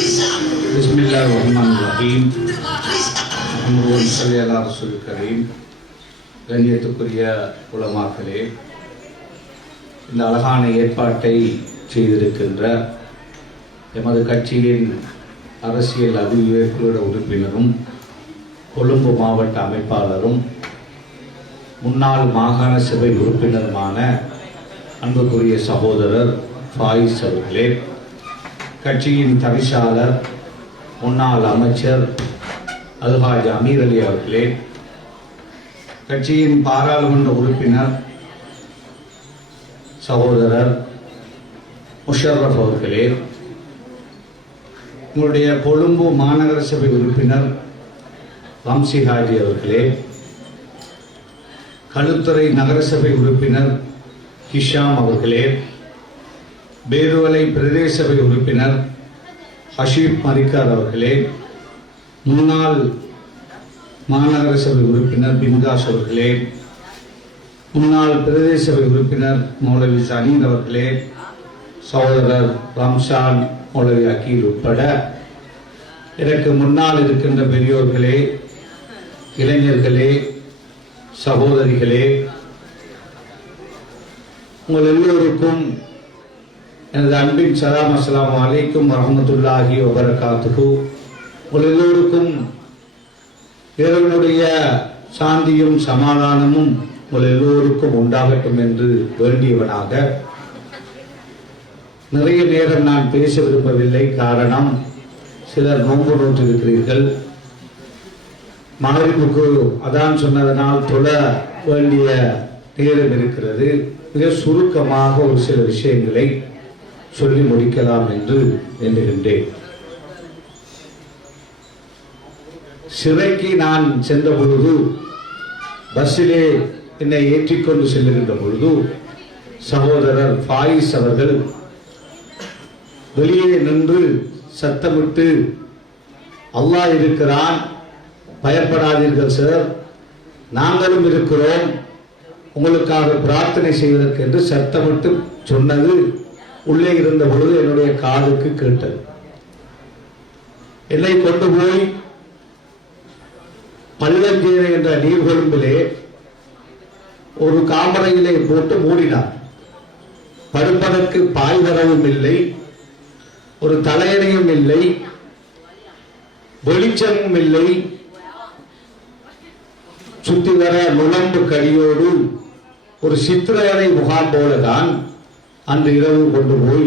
பிஸ்மில்லாஹிர்ரஹ்மானிர்ரஹீம். முஹம்மது ஸல்லல்லாஹு அலைஹி வஸல்லம். கண்ணியத்துக்குரிய உலமாக்களே, இந்த அழகான ஏற்பாட்டை செய்திருக்கின்ற எமது கட்சியின் அரசியல் அபிவிருத்தியோட உறுப்பினரும் கொழும்பு மாவட்ட அமைப்பாளரும் முன்னாள் மாகாண சபை உறுப்பினருமான அன்புக்குரிய சகோதரர் ஃபாயிஸ் அவர்களே, கட்சியின் தவிசாளர் முன்னாள் அமைச்சர் அல்ஹாஜ் அமீர் அலி அவர்களே, கட்சியின் பாராளுமன்ற உறுப்பினர் சகோதரர் முஷர்ரஃப் அவர்களே, உங்களுடைய கொழும்பு மாநகர சபை உறுப்பினர் ரம்சி ஹாஜி அவர்களே, களுத்துறை நகரசபை உறுப்பினர் ஹிஷாம் அவர்களே, பேருவலை பிரதேச சபை உறுப்பினர் ஹஷீப் மரிக்கார் அவர்களே, முன்னாள் மாநகர சபை உறுப்பினர் பின்காஷ் அவர்களே, முன்னாள் பிரதேச சபை உறுப்பினர் மௌலவி சனீர் அவர்களே, சகோதரர் ரம்ஷான் மௌலவி அக்கீல் உட்பட எனக்கு முன்னால் இருக்கின்ற பெரியோர்களே, இளைஞர்களே, சகோதரிகளே, உங்கள் எல்லோருக்கும் எனது அன்பின் சலாம். அஸ்ஸலாமு அலைக்கும் வரஹ்மத்துல்லாஹி வபரகாத்துஹு. உங்கள் எல்லோருக்கும் இறைவனுடைய சாந்தியும் சமாதானமும் உங்கள் எல்லோருக்கும் உண்டாகட்டும் என்று வேண்டியவனாக நிறைய நேரம் நான் பேச விரும்பவில்லை. காரணம், சிலர் நோன்பு நோற்றிருக்கிறீர்கள். மகரிபுக்கு அதான் சொன்னதனால் தொழ வேண்டிய நேரம் இருக்கிறது. மிக சுருக்கமாக ஒரு சில விஷயங்களை சொல்லி முடிக்கலாம் என்று எண்ணுகின்றேன். சிறைக்கு நான் சென்ற பொழுது, பஸ்ஸிலே என்னை ஏற்றிக்கொண்டு செல்லுகின்ற பொழுது, சகோதரர் ஃபாயிஸ் அவர்கள் வெளியே நின்று சத்தமிட்டு, அல்லாஹ் இருக்கிறான், பயப்படாதீர்கள் சார், நாங்களும் இருக்கிறோம், உங்களுக்காக பிரார்த்தனை செய்வதற்கு என்று சத்தமிட்டு சொன்னது உள்ளே இருந்த பொழுது என்னுடைய காதுக்கு கேட்டது. என்னை கொண்டு போய் பள்ளஞ்சேனை என்ற நீர்கொழும்பிலே ஒரு காமரையிலே போட்டு மூடினார். படுப்பதற்கு பாய்வரவும் இல்லை, ஒரு தலையணையும் இல்லை, வெளிச்சமும் இல்லை. சுத்தி வர நுழம்பு கடியோடு ஒரு சித்திரவதை முகாம் போலதான் அன்று இரவு கொண்டு போய்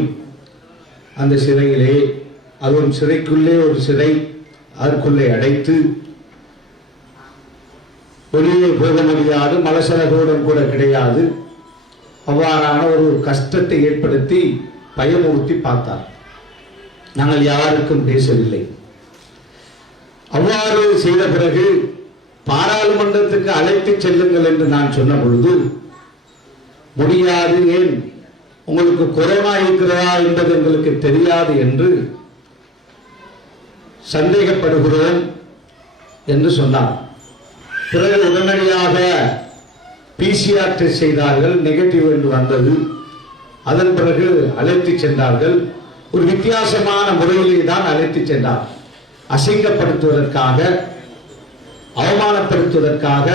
அந்த சிறையிலே, அதுவும் சிறைக்குள்ளே ஒரு சிறை, அதற்குள்ளே அடைத்து வெளியே போக முடியாது, மலசலகோடம் கூட கிடையாது. அவ்வாறான ஒரு கஷ்டத்தை ஏற்படுத்தி பயமுறுத்தி பார்த்தார். நாங்கள் யாருக்கும் பேசவில்லை. அவ்வாறு செய்த பிறகு பாராளுமன்றத்துக்கு அழைத்து செல்லுங்கள் என்று நான் சொன்ன பொழுது, முடியாது, ஏன் உங்களுக்கு கொரோனா இருக்கிறதா என்பது எங்களுக்கு தெரியாது என்று சந்தேகப்படுகிறோம் என்று சொன்னார். பிறகு உடனடியாக பிசிஆர் டெஸ்ட் செய்தார்கள், நெகட்டிவ் என்று வந்தது. அதன் பிறகு அழைத்து சென்றார்கள். ஒரு வித்தியாசமான முறையிலே தான் அழைத்து சென்றார். அசிங்கப்படுத்துவதற்காக, அவமானப்படுத்துவதற்காக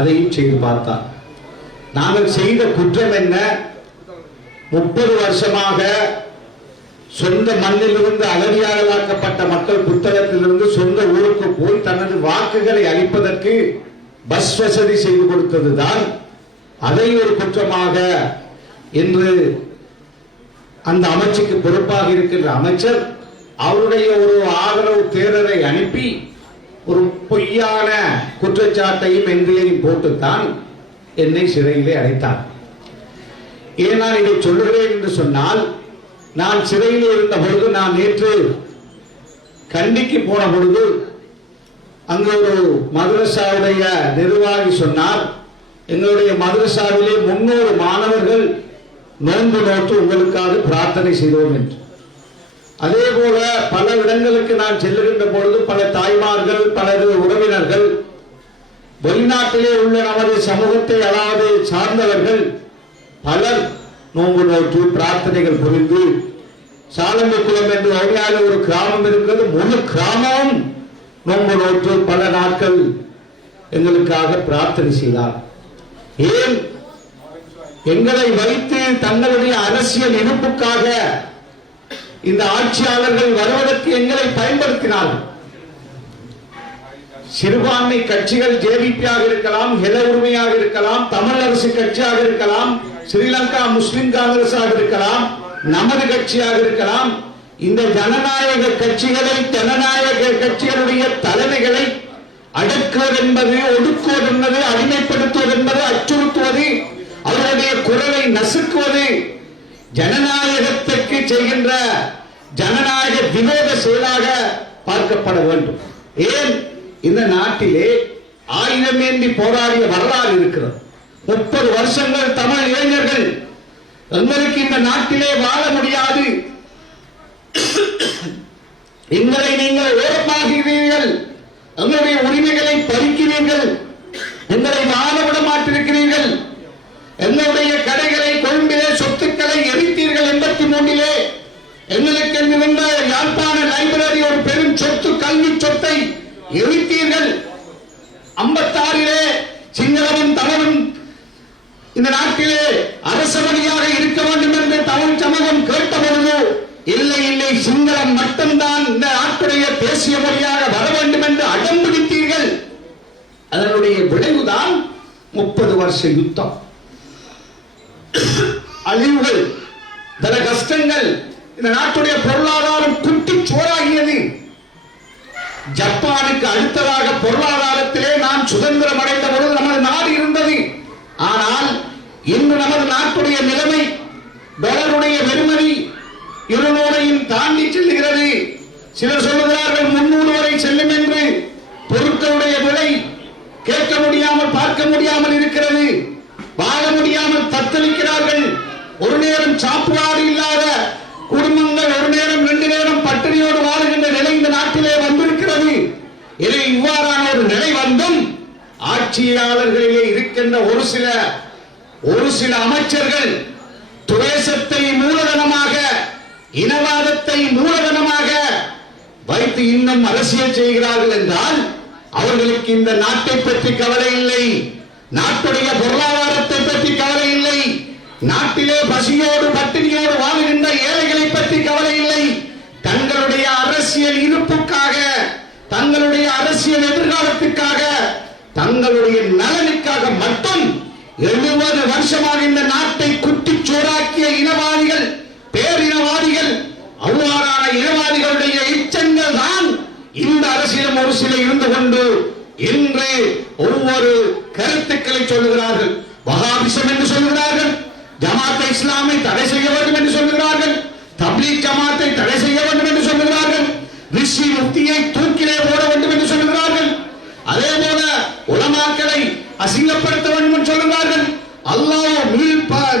அதையும் செய்து பார்த்தார். நாங்கள் செய்த குற்றம் என்ன? 30 வருஷமாக சொந்த மண்ணிலிருந்து அகதியாளராக்கப்பட்ட மக்கள் புத்தகத்திலிருந்து சொந்த ஊருக்கு போய் தனது வாக்குகளை அளிப்பதற்கு பஸ் வசதி செய்து கொடுத்ததுதான். அதை ஒரு குற்றமாக என்று அந்த அமைச்சுக்கு பொறுப்பாக இருக்கின்ற அமைச்சர் அவருடைய ஒரு ஆதரவு தேரரை அனுப்பி ஒரு பொய்யான குற்றச்சாட்டையும் எங்களையும் போட்டுத்தான் என்னை சிறையிலே அடைத்தார். ஏன் நான் இதை சொல்லுகிறேன் என்று சொன்னால், நான் சிறையிலே இருந்த பொழுது, நான் நேற்று கண்டிக்கு போன பொழுது அங்கு ஒரு மதரசாவுடைய நிர்வாகி சொன்னார், எங்களுடைய மதரசாவிலே 300 மாணவர்கள் நோன்பு நோட்டு உங்களுக்காக பிரார்த்தனை செய்தோம் என்று. அதே போல பல இடங்களுக்கு நான் செல்லுகின்ற பொழுது பல தாய்மார்கள், பலது உறவினர்கள், வெளிநாட்டிலே உள்ள நமது சமூகத்தை அதாவது சார்ந்தவர்கள் பலர் நோன்பு நோட்டு பிரார்த்தனைகள் புரிந்து சாலம்பிக்குளம் என்று வழியாக ஒரு கிராமம் இருக்கிறது. முழு கிராமம் நோன்பு நோற்று பல நாட்கள் எங்களுக்காக பிரார்த்தனை செய்தார். ஏன் எங்களை வைத்து தங்களுடைய அரசியல் இருப்புக்காக இந்த ஆட்சியாளர்கள் வருவதற்கு எங்களை பயன்படுத்தினார்கள். சிறுபான்மை கட்சிகள் ஜேவிபியாக இருக்கலாம், ஹெல உரிமையாக இருக்கலாம், தமிழ் அரசு கட்சியாக இருக்கலாம், ஸ்ரீலங்கா முஸ்லிம் காங்கிரஸாக இருக்கலாம், நமது கட்சியாக இருக்கலாம். இந்த ஜனநாயக கட்சிகளை, ஜனநாயக கட்சிகளுடைய தலைமைகளை அடக்குவது என்பது, ஒடுக்குவது என்பது, அடிமைப்படுத்துவது என்பது, அச்சுறுத்துவது, அவருடைய குரலை நசுக்குவது ஜனநாயகத்திற்கு செய்கின்ற ஜனநாயக விரோத செயலாக பார்க்கப்பட வேண்டும். ஏன் இந்த நாட்டிலே ஆயுதம் ஏந்தி போராடிய வரலாறு இருக்கிறது. 30 வருஷங்கள் தமிழ் இளைஞர்கள் எங்களுக்கு இந்த நாட்டிலே வாழ முடியாது, எங்களை நீங்கள் ஓரமாகிறீர்கள், எங்களுடைய உரிமைகளை பறிக்கிறீர்கள், எங்களை வாழ விட மாட்டிருக்கிறீர்கள், எங்களுடைய கடைகளை, கொழும்பிலே சொத்துக்களை எரித்தீர்கள். 83 எங்களுக்கு இருந்த யாழ்ப்பாண லைப்ரரி ஒரு பெரும் சொத்து, கல்வி சொத்தை எரித்தீர்கள். 56 சிங்களமும் தமிழும் இந்த நாட்டிலே அரசமொழியாக இருக்க வேண்டும் என்று தமிழ் சமூகம் கேட்ட பொழுது, இல்லை இல்லை, சிங்களம் மட்டும்தான் இந்த நாட்டுடைய தேசிய மொழியாக வர வேண்டும் என்று அடம் பிடித்தீர்கள். அதனுடைய விளைவுதான் 30 வருஷ யுத்தம், அழிவுகள், பல கஷ்டங்கள். இந்த நாட்டுடைய பொருளாதாரம் குட்டிச் சோறாகியது. ஜப்பானுக்கு அடுத்ததாக பொருளாதாரத்திலே நாம் சுதந்திரம் அடைந்த பொழுது நமது நாடு இருந்தது. ஆனால் இன்று நமது நாட்டுடைய நிலைமை, டாலருடைய வெறுமதி 200 தாண்டி செல்லுகிறது. சிலர் சொல்லுகிறார்கள் 300 வரை செல்லும் என்று. பொருட்களுடைய விலை கேட்க முடியாமல், பார்க்க முடியாமல் இருக்கிறது. வாழ முடியாமல் தத்தளிக்கிறார்கள். ஒரு நேரம் சாப்பாடு இல்லாத குடும்பங்கள் ஒரு நேரம் 2 நேரம் பட்டினியோடு வாழுகின்ற நிலை இந்த நாட்டிலே வந்திருக்கிறது. இதை இவ்வாறான ஒரு நிலை வந்தும் ஆட்சியாளர்களிலே இருக்கின்ற ஒரு சில அமைச்சர்கள் துவேஷத்தை மூலதனமாக, இனவாதத்தை மூலதனமாக வைத்து இன்னும் அரசியல் செய்கிறார்கள் என்றால் அவர்களுக்கு இந்த நாட்டை பற்றி கவலை இல்லை, நாட்டுடைய பொருளாதாரத்தை பற்றி கவலை இல்லை, நாட்டிலே பசியோடு பட்டினியோடு வாழுகின்ற ஏழைகளை பற்றி கவலை இல்லை. தங்களுடைய அரசியல் இருப்புக்காக, தங்களுடைய அரசியல் எதிர்காலத்துக்காக, தங்களுடைய நலனுக்காக மட்டும் 70 வருஷமாக இந்த நாட்டை குட்டிச் சோறாக்கிய இனவாதிகள், பேரினவாதிகள், அவ்வாறான இனவாதிகளுடைய எச்சங்கள் தான் இந்த அரசியலும் ஒரு சில இருந்து கொண்டு இன்று ஒவ்வொரு கருத்துக்களை சொல்லுகிறார்கள். வஹாபிசம் என்று சொல்லுகிறார்கள், ஜமாத்தை இஸ்லாமை தடை செய்ய வேண்டும் என்று சொல்லுகிறார்கள், தப்லீக் ஜமாத்தை தடை செய்ய வேண்டும் என்று சொல்லுகிறார்கள், ரிஷி முஃப்தியை தூக்கிலே போட வேண்டும் என்று சொல்லுகிறார்கள், அதே போல உலமாக்களை அசிங்கப்படுத்த வேண்டும் என்று சொல்லுகிறார்கள், அல்லாஹ்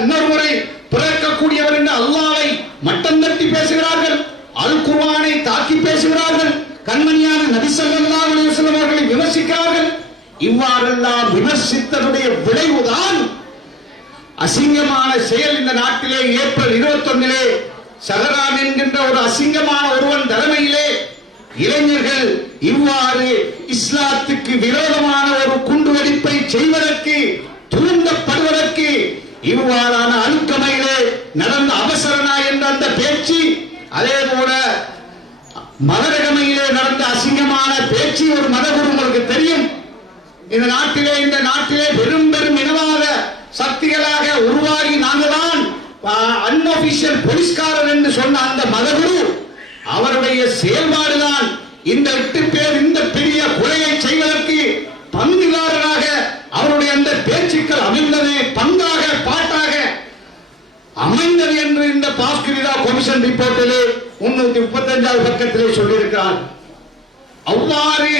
இன்னொரு முறை பிறக்கக்கூடியவர் என்று அல்லாஹ்வை மட்டம் தட்டி பேசுகிறார்கள், அல் குர்ஆனை தாக்கி பேசுகிறார்கள், கண்மணியான நபி ஸல்லல்லாஹு அலைஹி வஸல்லம் அவர்களை விமர்சிக்கிறார்கள். இவ்வாறெல்லாம் விமர்சித்ததுடைய விளைவுதான் அசிங்கமான செயல். இந்த நாட்டிலே ஏப்ரல் 21 சஹரான் என்கின்ற ஒரு அசிங்கமான ஒருவன் தலைமையிலே இளைஞர்கள் இவ்வாறு இஸ்லாத்துக்கு விரோதமான ஒரு குண்டுவெடிப்பை செய்வதற்கு தூண்டப்படுவதற்கு இவ்வாறான அழுக்கமையிலே நடந்த அவசரனா என்ற அந்த பேச்சு, அதே போல மதரகமையிலே நடந்த அசிங்கமான பேச்சு. ஒரு மதகுரு உங்களுக்கு தெரியும், இந்த நாட்டிலே பெரும் பெரும் இனவாத சக்திகளாக உருவாகி நாங்கள் தான் அன்அபிஷியல் போலீஸ்காரர் என்று சொன்ன அந்த மதகுரு, அவருடைய செயல்பாடுதான் இந்த 8 பேர் இந்த பெரிய கொலையை செய்வதற்கு பங்குதாரராக அவருடைய அந்த பேச்சுக்கள் அமைந்தது, பங்காக பாட்டாக அமைந்தது என்று இந்த பாஸ்கிரிதா கமிஷன் ரிப்போர்ட்டிலே 335வது பக்கத்திலே சொல்லியிருக்கிறார். அவ்வாறு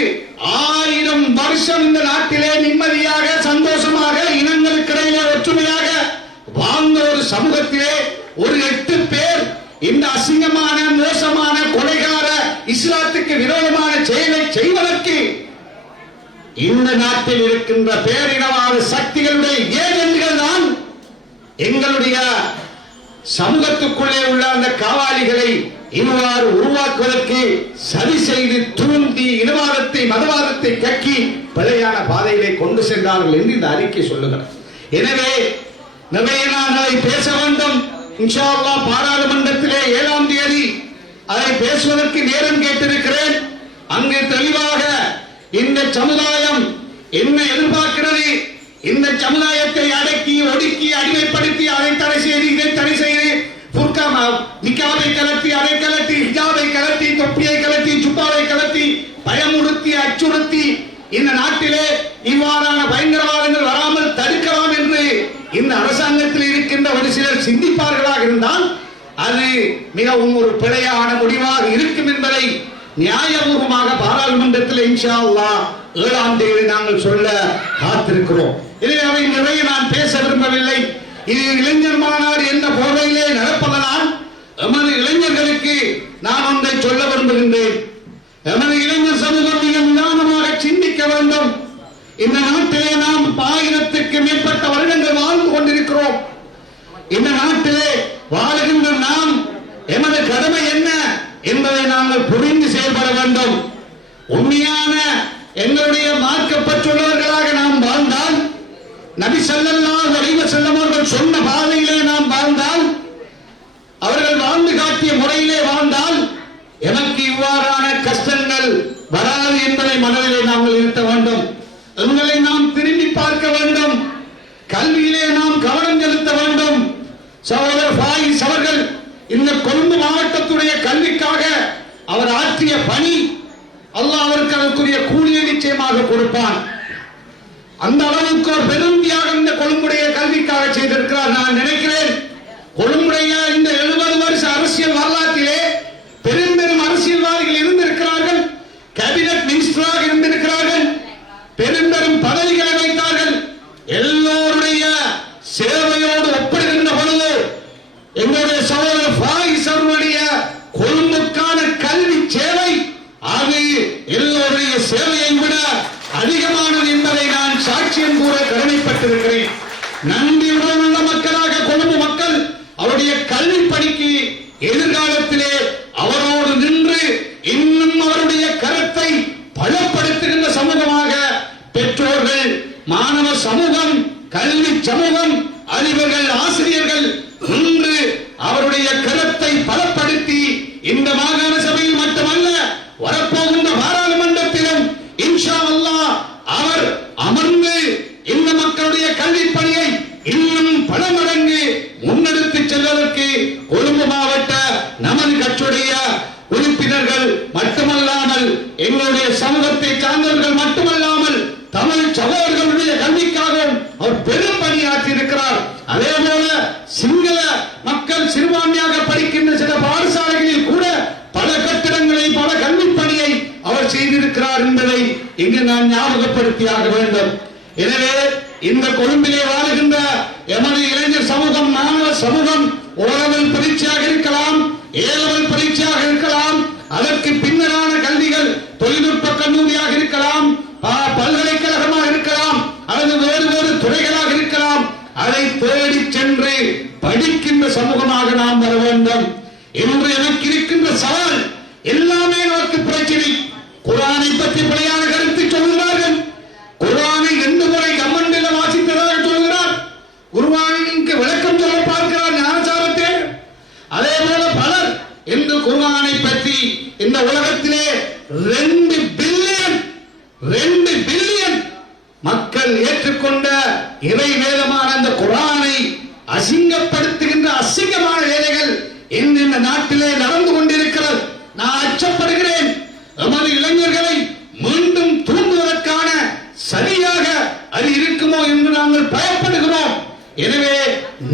1000 வருஷம் இந்த நாட்டிலே நிம்மதியாக, சந்தோஷமாக, இனங்களுக்கிடையிலே ஒற்றுமையாக வாழ்ந்த ஒரு சமூகத்திலே ஒரு 8 பேர் இந்த அசிங்கமான, மோசமான, கொலைகார, இஸ்லாத்துக்கு விரோதமான செயலை செய்வதற்கு இந்த நாட்டில் இருக்கின்ற பேரினவாத சக்திகளுடைய ஏஜென்ட்கள் தான் எங்களுடைய சமூகத்துக்குள்ளே உள்ள அந்த காவாலிகளை இவ்வாறு உருவாக்குவதற்கு சதி செய்து தூண்டி இனவாதத்தை மதவாதத்தை கக்கி பிழையான பாதையிலே கொண்டு சென்றார்கள் என்று இந்த அறிக்கை சொல்லுகிறார். எனவே நிறைய நாட்களை பேச வேண்டும். இன்ஷா அல்லாஹ் பாராளுமன்றத்திலே 7ஆம் தேதி அதை பேசுவதற்கு நேரம் கேட்டிருக்கிறேன். அங்கு தெளிவாக இந்த சமுதாயம் என்ன எதிர்பார்க்கிறது, இந்த சமுதாயத்தை அடக்கி ஒடுக்கி அடிமைப்படுத்தி அதை தடை செய்து இதை தடை செய்து நிக்காவை கலட்டி அதை கலட்டி ஹிஜாபை கலட்டி தொப்பியை கலட்டி ஜுப்பாவை கலட்டி பயமுறுத்தி அச்சுறுத்தி இந்த நாட்டிலே இவ்வாறான பயங்கரவாதங்கள் வராமல் தடுக்கலாம் என்று இந்த அரசாங்கத்தில் இருக்கின்ற ஒரு சிலர் சிந்திப்பார்களாக இருந்தால் அது மிகவும் ஒரு பிழையான முடிவாக இருக்கும் என்பதை நியாயபூர்வமாக பாராளுமன்றத்தில் இன்ஷா அல்லாஹ் 7ஆம் தேதி நாங்கள் சொல்ல காத்திருக்கிறோம். எனவே அவை நிறைய நான் பேச விரும்பவில்லை. இது இளைஞர் மாநாடு என்ற போர்வையிலே நடப்பதனால் எமது இளைஞர்களுக்கு நான் ஒன்றை சொல்ல விரும்புகின்றேன். எமது இளைஞர் சமூகம் மிக நிதானமாக சிந்திக்க வேண்டும். இந்த நாட்டிலே நாம் 1000க்கு மேற்பட்ட வருடங்கள் வாழ்ந்து கொண்டிருக்கிறோம். இந்த நாட்டிலே வாழுகின்ற நாம் எமது கடமை என்ன என்பதை நாங்கள் புரிந்து செயல்பட வேண்டும். உண்மையான எங்களுடைய மார்க்கப்பட்டுள்ளவர்களாக நாம் வாழ்ந்தால், நபி ஸல்லல்லாஹு அலைஹி வஸல்லம் அவர்கள் சொன்ன பாதையிலே நாம் வாழ்ந்தால், அவர்கள் வாழ்ந்து காட்டிய முறையிலே வாழ்ந்தால் எனக்கு இவ்வாறான கஷ்டங்கள் வராது என்பதை மனதிலே நாங்கள் இருத்த வேண்டும். எங்களை நாம் திரும்பி பார்க்க வேண்டும். கல்வியிலே நாம் கவனம் செலுத்த வேண்டும். சகோதரர் ஃபாயிஸ் அவர்கள் இந்த கொழும்பு மாவட்டத்துடைய கல்விக்காக அவர் ஆற்றிய பணி, அல்லாஹ் அவருக்கு அதற்குரிய கூலியை நிச்சயமாக கொடுப்பான். அந்த அளவுக்கு ஒரு பெரும் தியாகம் இந்த கொழும்புடைய கல்விக்காக செய்திருக்கிறார். நான் நினைக்கிறேன் கொழும்புடைய இந்த 70 வருஷ அரசியல் வரலாற்றிலே பெரும் பெரும் அரசியல்வாதிகள் இருந்திருக்கிறார்கள், கேபினட் மினிஸ்டராக இருந்திருக்கிறார்கள், பெரும் பெரும் பதவிகளை வைத்தார்கள். எல்லோருடைய சேவையோடு ஒப்பிடுகின்ற பொழுது எங்களுடைய சகோதரர் ஃபாயிஸ் அவர்களுடைய கொழும்புக்கான கல்வி சேவை அது எல்லோருடைய சேவையை விட அதிகமானது என்பதை நான் சாட்சியம் கூற கடமைப்பட்டிருக்கிறேன். நன்றியுடன் உள்ள மக்களாக கொழும்பு மக்கள் அவருடைய கல்வி பணிக்கு எதிர்காலத்திலே அவரோடு நின்று இன்னும் அவருடைய கருத்தை பலப்படுத்துகின்ற சமூகமாக பெற்றோர்கள், மாணவ சமூகம், கல்வி சமூகம், அதிபர்கள், ஆசிரியர்கள் நின்று அவருடைய கருத்தை பலப்படுத்தி இந்த மாகாண சபையில் மட்டுமல்ல வரப்போகின்ற பாராளுமன்றத்திலும் இன்ஷா அல்லாஹ் அவர் அமர்ந்து இந்த மக்களுடைய கல்வி பணியை இன்னும் பல மடங்கு முன்னெடுத்து செல்வதற்கு கொழும்பு மாவட்ட நமது கட்சியுடைய உறுப்பினர்கள் மட்டுமல்லாமல் எங்களுடைய சமூகத்தை சார்ந்தவர்கள் மட்டுமல்லாமல் தமிழ் சகோதரர்களுடைய கல்விக்காகவும் அவர் பெரும் பணியாற்றி இருக்கிறார். அதே போல சிங்கள மக்கள் சிறுபான்மையாக படிக்கின்ற சில பாடசாலைகளில் கூட பல கட்டிடங்களை பல கல்வி பணியை அவர் செய்திருக்கிறார் என்பதை இங்கு நான் ஞாபகப்படுத்தியாக வேண்டும். எனவே இந்த கொழும்பிலே வாழுகின்ற எமது இளைஞர் சமூகம், மாணவ சமூகம் ஓரளவு பரீட்சையாக இருக்கலாம், ஏலவல் பரீட்சையாக இருக்கலாம், அதற்கு பின்னரான கல்விகள் தொழில்நுட்ப கல்லூரியாக இருக்கலாம், பல்கலைக்கழகமாக இருக்கலாம், அல்லது வேறு வேறு துறைகளாக இருக்கலாம். அதை தேடி சென்று படிக்கின்ற சமூகமாக நாம் வர வேண்டும். என்று எனக்கு இருக்கின்ற சவால் எல்லாமே நமக்கு பிரச்சனை. குர்ஆனை பற்றி பிழையான கருத்து சொல்கிறார்கள். குர்ஆனை 2 முறை கம்மண்டில வாசித்ததாக சொல்கிறார். குர்ஆனுக்கு விளக்கம் சொல்ல பார்க்கிறார் ஞானசாரத்தை. அதே போல பலர் இந்த குர்ஆனை பற்றி இந்த உலகத்திலே 2 பில்லியன் மக்கள் ஏற்றுக்கொண்ட இறை வேதமான அந்த குர்ஆனை அசிங்கப்படுத்துகின்ற அசிங்கமான வேலைகள் இந்த நாட்டிலே நடந்து கொண்டிருக்கிறது. நான் அச்சப்படுகிறேன். நமது இளைஞர்களை மீண்டும் தூண்டுவதற்கான சரியாக அது இருக்குமோ என்று நாங்கள் பயப்படுகிறோம். எனவே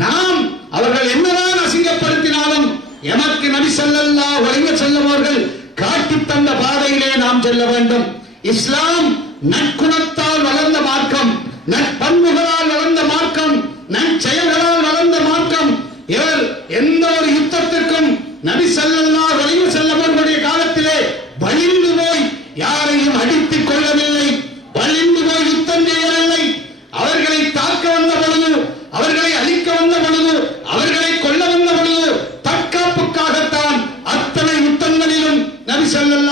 நாம் அவர்கள் என்னதான் அசிங்கப்படுத்தினாலும் எமக்கு நபி ஸல்லல்லாஹு அலைஹி வஸல்லம் அவர்கள் காட்டித் தந்த பாதையிலே நாம் செல்ல வேண்டும். இஸ்லாம் நற்குணத்தால் வளர்ந்த மார்க்கம், நற்பண்புகளால் வளர்ந்த மார்க்கம், நற்செயல்களால் வளர்ந்த மார்க்கம். இவர் எந்த ஒரு யுத்தத்திற்கும் நபி ஸல்லல்லாஹு அலைஹி வஸல்லம் அவர்களுடைய காலத்திலே வலிந்து போய் யாரையும் அடித்துக் கொள்ளவில்லை, வலிந்து போய் யுத்தம் செய்யவில்லை. அவர்களை தாக்க வந்த பொழுது, அவர்களை அழிக்க வந்த பொழுது, அவர்களை கொல்ல வந்த பொழுது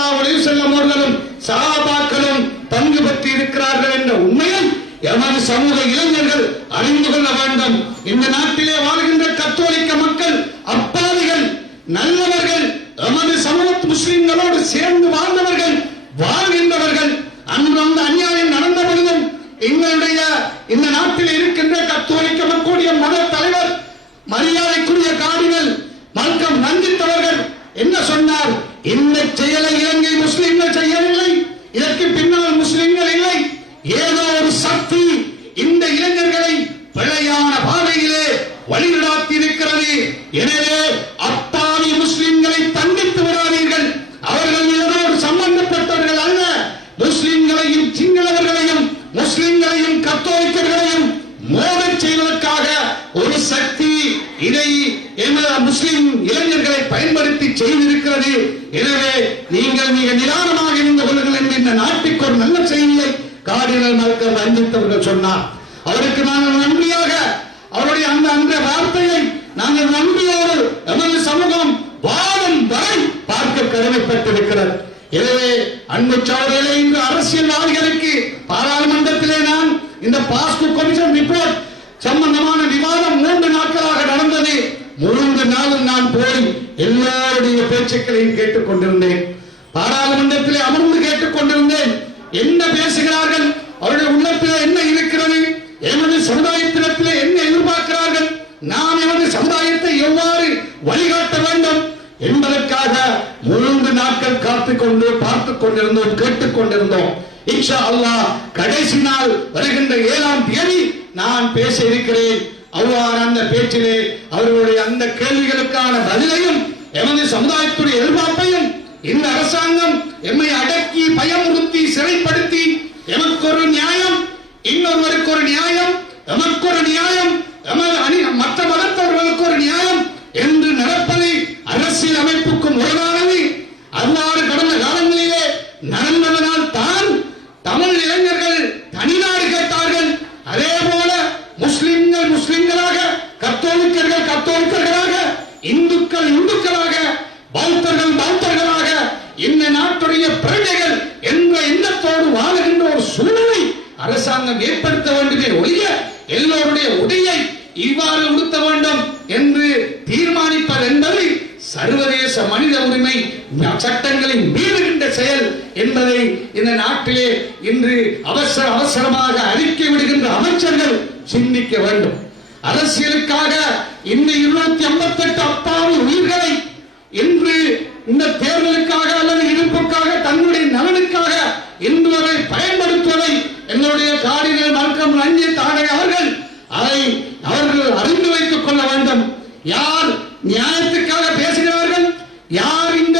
ஸல்லல்லாஹு அலைஹி வஸல்லம் அவர்களும் சஹாபாக்களும் பங்கு பெற்று இருக்கிறார்கள் என்ற உண்மையை எமது சமூக இளைஞர்கள் அறிந்து கொள்ள வேண்டும். இந்த நாட்டிலே வாழ்கின்ற கத்தோலிக்க மக்கள் அப்பாவிகள், நல்லவர்கள், எமது சமூக முஸ்லிம்களோடு சேர்ந்து வாழ்ந்தவர்கள், வாழ்கின்றவர்கள். அன்று அந்த அநியாயம் நடந்த பொழுதும் எங்களுடைய இந்த நாட்டில் இருக்கின்ற கத்தோலிக்க மக்களுடைய மத தலைவர் மரியாதைக்குரிய கார்டினல் மால்கம் ரஞ்சித் அவர்கள் என்ன சொன்னார்? இந்த செயலை இலங்கை முஸ்லிம்கள் செய்யவில்லை, இதற்கு பின்னால் முஸ்லிம்கள் இல்லை, ஏதோ ஒரு சக்தி இந்த இளைஞர்களை பிழையான பாதையிலே வழிநடாத்தி இருக்கிறது. எனவே அப்பாவி முஸ்லிம்களை தண்டித்து விடாதீர்கள். அவர்கள் இதனோடு சம்பந்தப்பட்டவர்கள் அல்ல. முஸ்லிம்களையும் சிங்களவர்களையும் முஸ்லிம்களையும் கத்தோலிக்கர்களையும் மோதச் செய்வதற்காக ஒரு சக்தி இதை முஸ்லிம் இளைஞர்களை பயன்படுத்தி செய்திருக்கிறது. எனவே நீங்கள் மிக நிதானமாக இருந்து கொள்ளுங்கள் என்று இந்த நாட்டுக்கு ஒரு நல்ல செய்தியை கார்டினல் மால்கம் ரஞ்சித் அவர்கள் சொன்னார். அவருக்கு நாங்கள் நன்றியாக அவருடைய அந்த வார்த்தையை நாங்கள் நன்றியோடு எமது சமூகம் வாழும் வரை பார்க்க கடமைப்பட்டிருக்கிறது. எனவே அன்பு சகோதரர்களே, இன்று அரசியல்வாதிகளுக்கு பாராளுமன்றத்திலே நான் இந்த பாஸ்கோ கமிஷன் ரிப்போர்ட் சம்பந்தமான விவாதம் 3 நாட்களாக நடந்தது. 3 நாளும் நான் போய் எல்லாருடைய பேச்சுக்களையும் கேட்டுக் கொண்டிருந்தேன். பாராளுமன்றத்திலே அமர்ந்து கேட்டுக் கொண்டிருந்தேன். என்ன பேசுகிறார்கள், அவருடைய உள்ளத்திலே என்ன இருக்கிறது, எமது சமுதாயத்திலே என்ன எதிர்பார்க்கிறார்கள், நாம் எமது சமுதாயத்தை எவ்வாறு வழிகாட்ட வேண்டும் என்பதற்காக 3 நாட்கள் காத்துக்கொண்டு பார்த்துக் கொண்டிருந்தோம், கேட்டுக் கொண்டிருந்தோம். இன்ஷா அல்லாஹ் கடைசி நாள் வருகின்ற 7ஆம் தேதி நான் பேச இருக்கிறேன். அவ்வாறு அந்த பேச்சிலே அவர்களுடைய அந்த கேள்விகளுக்கான பதிலையும் எமது சமுதாயத்துடைய எதிர்பார்ப்பையும் இந்த அரசாங்கம் எம்மை அடக்கி பயமுறுத்தி சிறைப்படுத்தி எமக்கு ஒரு நியாயம், இன்னொருவருக்கு ஒரு நியாயம், எமக்கு ஒரு நியாயம், மற்ற மதத்தவர்களுக்கு ஒரு நியாயம் என்று நடப்பது அரசியல் அமைப்புக்கு முரணானது. அவ்வாறு கடந்த காலங்களிலே நடந்ததனால் தான் தமிழ் இளைஞர்கள் தனிநாடு கேட்டார்கள். அதே போல முஸ்லிம்கள் முஸ்லிம்களாக, கத்தோலிக்கர்கள் கத்தோலிக்கர்களாக, இந்துக்கள் இந்துக்களாக, பௌத்தர்கள் பௌத்தர்களாக இந்த நாட்டுடைய பிரஜைகள் என்ற எண்ணத்தோடு வாழுகின்ற ஒரு சூழலை அரசாங்கம் ஏற்படுத்த வேண்டுமே ஒழிய எல்லோருடைய உடையை இவ்வாறு உடுத்த வேண்டும் என்று தீர்மானிப்பது என்பது சர்வதேச மனித உரிமை சட்டங்களை மீறுகின்ற செயல் என்பதை இந்த நாட்டிலே இன்று அவசரமாக அறிக்கை விடுகின்ற அமைச்சர்கள் சிந்திக்க வேண்டும். அரசியலுக்காக இந்த 258 அப்பாவி உயிர்களை இன்று இந்த தேர்தலுக்காக அல்லது இருப்புக்காக தன்னுடைய நலனுக்காக இன்று வரை பயன்படுத்துவதை என்னுடைய கார்டினல் மால்கம் ரஞ்சித் அவர்கள் அவர்கள் அறிந்து வைத்துக் கொள்ள வேண்டும். யார் நியாயத்துக்காக பேசுகிறார்கள், யார் இந்த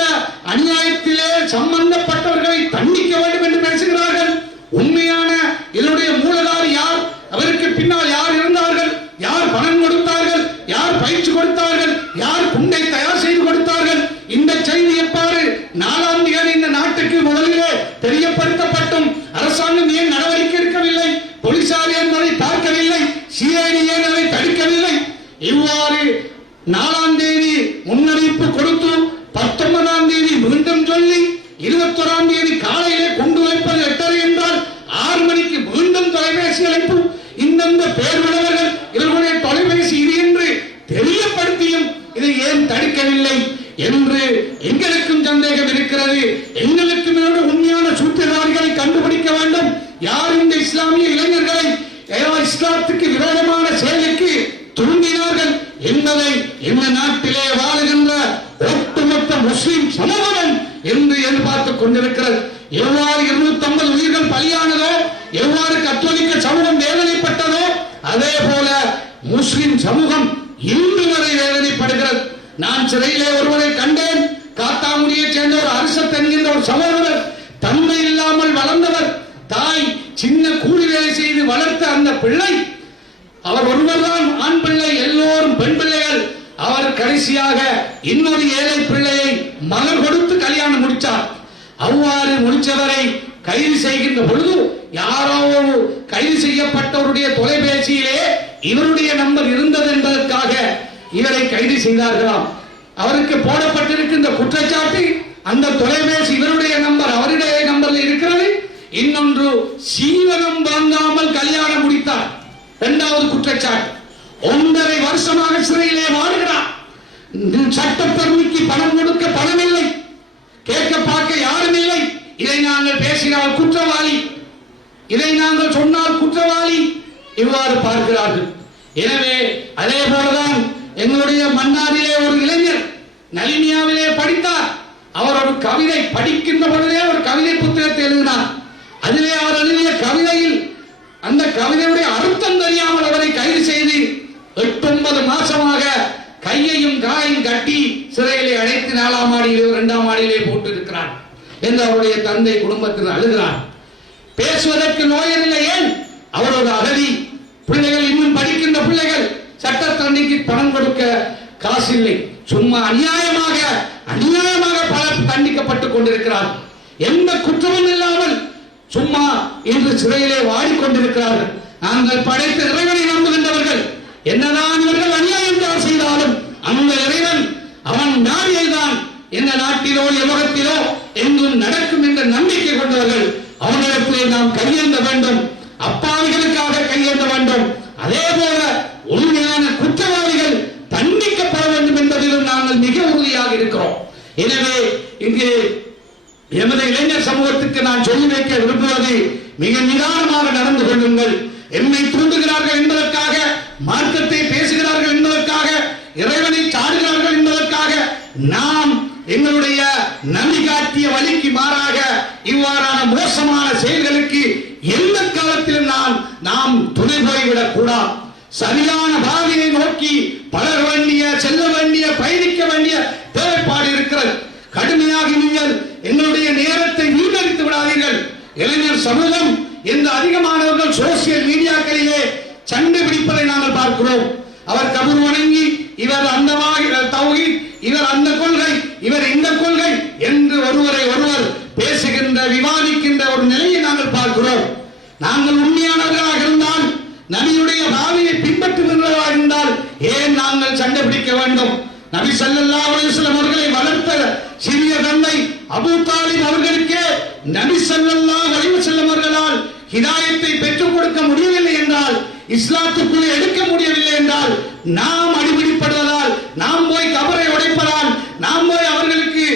அநியாயத்திலே சம்பந்தப்பட்டவர்களை தண்டிக்க வேண்டும் என்று பேசுகிறார்கள், உண்மையான இதனுடைய மூலதாரி யார், அவருக்கு பின்னால் யார் இருந்தார்கள், யார் பணம் கொடுத்தார்கள், யார் பயிற்சி கொடுத்தார்கள், யார் குண்டை தயார் செய்து கொடுத்தார்கள், இந்த செய்தி எவ்வாறு 4ஆம் தேதி இந்த நாட்டுக்கு முதலிலே தெரியப்படுத்தப்பட்டும் அரசாங்கம் ஏன் நடவடிக்கை எடுக்கவில்லை, போலீசார் ஏன் அதை பார்க்கவில்லை, சிஐடி ஏன் அதை தடுக்கவில்லை? இவ்வாறு 4ஆம் தேதி முன்னறிவிப்பு கொடுத்து 19ஆம் தேதி மீண்டும் சொல்லி 21ஆம் தேதி காலையிலே கொண்டு வைப்பது 8:30 என்றால் 6 மணிக்கு மீண்டும் தொலைபேசி அழைப்பு. இந்தந்த பேர் விடவர்கள் இவர்களுடைய தொலைபேசி இது என்று தெரியப்படுத்தியும் இதை ஏன் தடுக்கவில்லை என்று எங்களுக்கும் சந்தேகம் இருக்கிறது. எங்களுக்கும் உண்மையான சூத்திரதாரிகளை கண்டுபிடிக்க வேண்டும். யார் இந்த இஸ்லாமிய இளைஞர்களை இஸ்லாத்துக்கு விரோதமான செயலுக்கு தூண்டினார்கள் என்பதை இந்த நாட்டிலே வாழுகின்ற ஒட்டுமொத்த முஸ்லிம் சமூகம் என்று எதிர்பார்த்துக் கொண்டிருக்கிறது. எவ்வாறு 250 உயிர்கள் பலியானதோ, எவ்வாறு கத்தோலிக்க சமூகம் வேதனைப்பட்டதோ, அதே போல முஸ்லிம் சமூகம் இன்று வரை வேதனைப்படுகிறது. நான் சிறையிலே ஒருவரை கண்டேன். காத்தாங்குடியை சேர்ந்த ஒரு அரசத் என்கின்ற ஒரு சகோதரர், தந்தை இல்லாமல் வளர்ந்தவர், தாய் சின்ன கூலி வேலை செய்து வளர்த்த அந்த பிள்ளை, அவர் ஒருவர்தான் ஆண் பிள்ளை, எல்லோரும் பெண் பிள்ளைகள். அவர் கடைசியாக இன்னொரு ஏழை பிள்ளையை மகன் கொடுத்து கல்யாணம் முடித்தார். அவ்வாறு முடிச்சவரை கைது செய்கின்ற பொழுது யாரோ கைது செய்யப்பட்டவருடைய தொலைபேசியிலே இவருடைய நம்பர் இருந்தது என்பதற்காக இவரை கைது செய்தார்களாம். அவருக்கு போடப்பட்டிருக்கின்ற குற்றச்சாட்டு அந்த தொலைபேசி இவருடைய நம்பர் அவருடைய நம்பர்ல இருக்கிறது. இன்னொன்று சீவனம் வாங்காமல் கல்யாணம் முடித்தார். இரண்டாவது குற்றச்சாட்டு. 1.5 வருஷமாக சிறையிலே வாடுகிறார். சட்டப்பெருமைக்கு பணம் கொடுக்க பணம் இல்லை, கேட்க பார்க்க யாரும் இல்லை. இதை நாங்கள் பேசினால் குற்றவாளி, இதை நாங்கள் சொன்னால் குற்றவாளி, இவ்வாறு பார்க்கிறார்கள். எனவே அதே போலதான் எங்களுடைய மன்னாரிலே ஒரு இளைஞர் நலிமியாவிலே படித்தார். அவர் ஒரு கவிதை படிக்கின்ற பொழுதே ஒரு கவிதை புத்தகத்தை எழுதினார். அதிலே அவர் எழுதிய கவிதையில் அந்த கவிதையுடைய அர்த்தம் தெரியாமல் அவரை கைது செய்து 8-9 மாசமாக கையையும் காயையும் கட்டி சிறையிலே அடைத்து 4ஆம் மாடியிலே 2ஆம் மாடியிலே போட்டிருக்கிறார் என்று அவருடைய தந்தை குடும்பத்தில் அழுகிறார். பேசுவதற்கு லோயர் ஏன்? அவர் ஒரு அகதி. பிள்ளைகள் இன்னும் படிக்கின்ற பிள்ளைகள், சட்டத்தண்ணிக்கு பணம் கொடுக்க காசு இல்லை. சும்மா அநியாயமாக பலர் தண்டிக்கப்பட்டுக் கொண்டிருக்கிறார். எந்த குற்றமும் இல்லாமல் சும்மா இன்று சிறையிலே வாடிக்கொண்டிருக்கிறார்கள். நாங்கள் படைத்த இறைவனை நம்புகின்றவர்கள் என்னதான் இவர்கள் அநியாயம் செய்தாலும் அந்த இறைவன் அவன் நாடியைதான் இந்த நாட்டிலோ எவகத்திலோ எங்கும் நடக்கும் என்ற நம்பிக்கை கொண்டவர்கள் அவனிடத்திலே நாம் கையேந்த வேண்டும், அப்பாவிகளுக்காக கையேந்த வேண்டும். அதே போல உண்மையான குற்றவாளிகள் தண்டிக்கப்பட வேண்டும் என்பதிலும் நாங்கள் மிக உறுதியாக இருக்கிறோம். எனவே இங்கே எமது இளைஞர் சமூகத்துக்கு நான் சொல்லி வைக்க விரும்புவது, மிக நிதானமாக நடந்து கொள்ளுங்கள். எம்மை தூண்டுகிறார்கள் என்பதற்காக, மார்க்கத்தை பேசுகிறார்கள் என்பதற்காக, இறைவனை சாடுகிறார்கள் என்பதற்காக நாம் எங்களுடைய நம்பி காட்டிய வழிக்கு மாறாக இவ்வாறான மோசமான செயல்களுக்கு எந்த காலத்திலும் நாம் துணை போய்விடக் கூடாது. சரியான பாதையை நோக்கி பலர வேண்டிய, செல்ல வேண்டிய, பயணிக்க வேண்டிய தேவைப்பாடு இருக்கிறது. கடுமையாக நீங்கள் எங்களுடைய நேரத்தை வீணடித்து விடாதீர்கள். இளைஞர் சமூகம் எந்த அதிகமானவர்கள் சோசியல் மீடியாக்களிலே சண்டை பிடிப்பதை நாங்கள் பார்க்கிறோம். அவர் கபூர் வணங்கி, இவர் அந்த தௌஹீத், இவர் அந்த கொள்கை, இவர் இந்த கொள்கை என்று ஒருவரை ஒருவர் பேசுகின்ற, விவாதிக்கின்ற ஒரு நிலையை நாங்கள் பார்க்கிறோம். நாங்கள் உண்மையானவர்களாக இருந்தால், நபியுடைய பாதையை பின்பற்றுகின்றவர்களாக இருந்தால் ஏன் நாங்கள் சண்டை பிடிக்க வேண்டும்? நபி ஸல்லல்லாஹு அலைஹி வஸல்லம் அவர்களை வளர்த்த சிறிய தந்தை அபூ தாலிப் அவர்களுக்கு நபி ஸல்லல்லாஹு அலைஹி வஸல்லம் அவர்களால் ஹிதாயத்தை பெற்றுக் கொடுக்க முடியவில்லை என்றால், இஸ்லாத்துக்குள்ளே எடுக்க முடியவில்லை என்றால், நாம் அடிபிடிப்படுவதால், நாம் போய் கபரை உடைப்பதால், நாம் போய் அவர்களுக்கு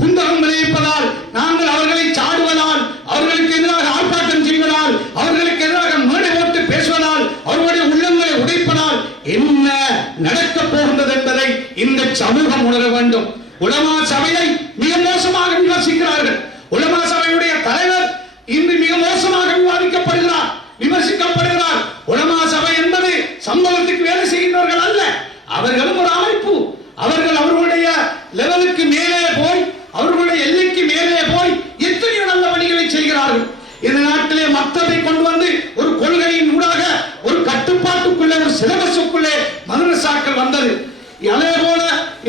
குந்தகம் விளைவிப்பதால், நாங்கள் அவர்களை சாடுவதால், அவர்களுக்கு எதிராக ஆர்ப்பாட்டம் செய்வதால், அவர்களுக்கு எதிராக மேடை போட்டு பேசுவதால், அவர்களுடைய உள்ளங்களை உடைப்பதால் என்ன நடக்கப் போகின்றது என்பதை இந்த சமூகம் உணர வேண்டும். உலமா சபையை மிக மோசமாக விமர்சிக்கிறார்கள். உலமா சபையுடைய தலைவர் இன்று மிக மோசமாக விவாதிக்கப்படுகிறார், விமர்சிக்கப்படுகிறார். உலமா சபை என்பது சம்பவத்துக்கு வேலை செய்கின்றவர்கள் அல்ல. அவர்களும் ஒரு அமைப்பு. அவர்கள் அவர்களுடைய லெவலுக்கு மேலே போய், அவர்களுடைய எல்லைக்கு மேலே போய் எத்தனையோ நல்ல பணிகளை செய்கிறார்கள். இந்த நாட்டிலே மக்தபை கொண்டு வந்து ஒரு கொள்கையின் ஊடாக ஒரு கட்டுப்பாட்டுக்குள்ளே, ஒரு சிலபஸுக்குள்ளே மதரசாக்கள் வந்தது. அதே போல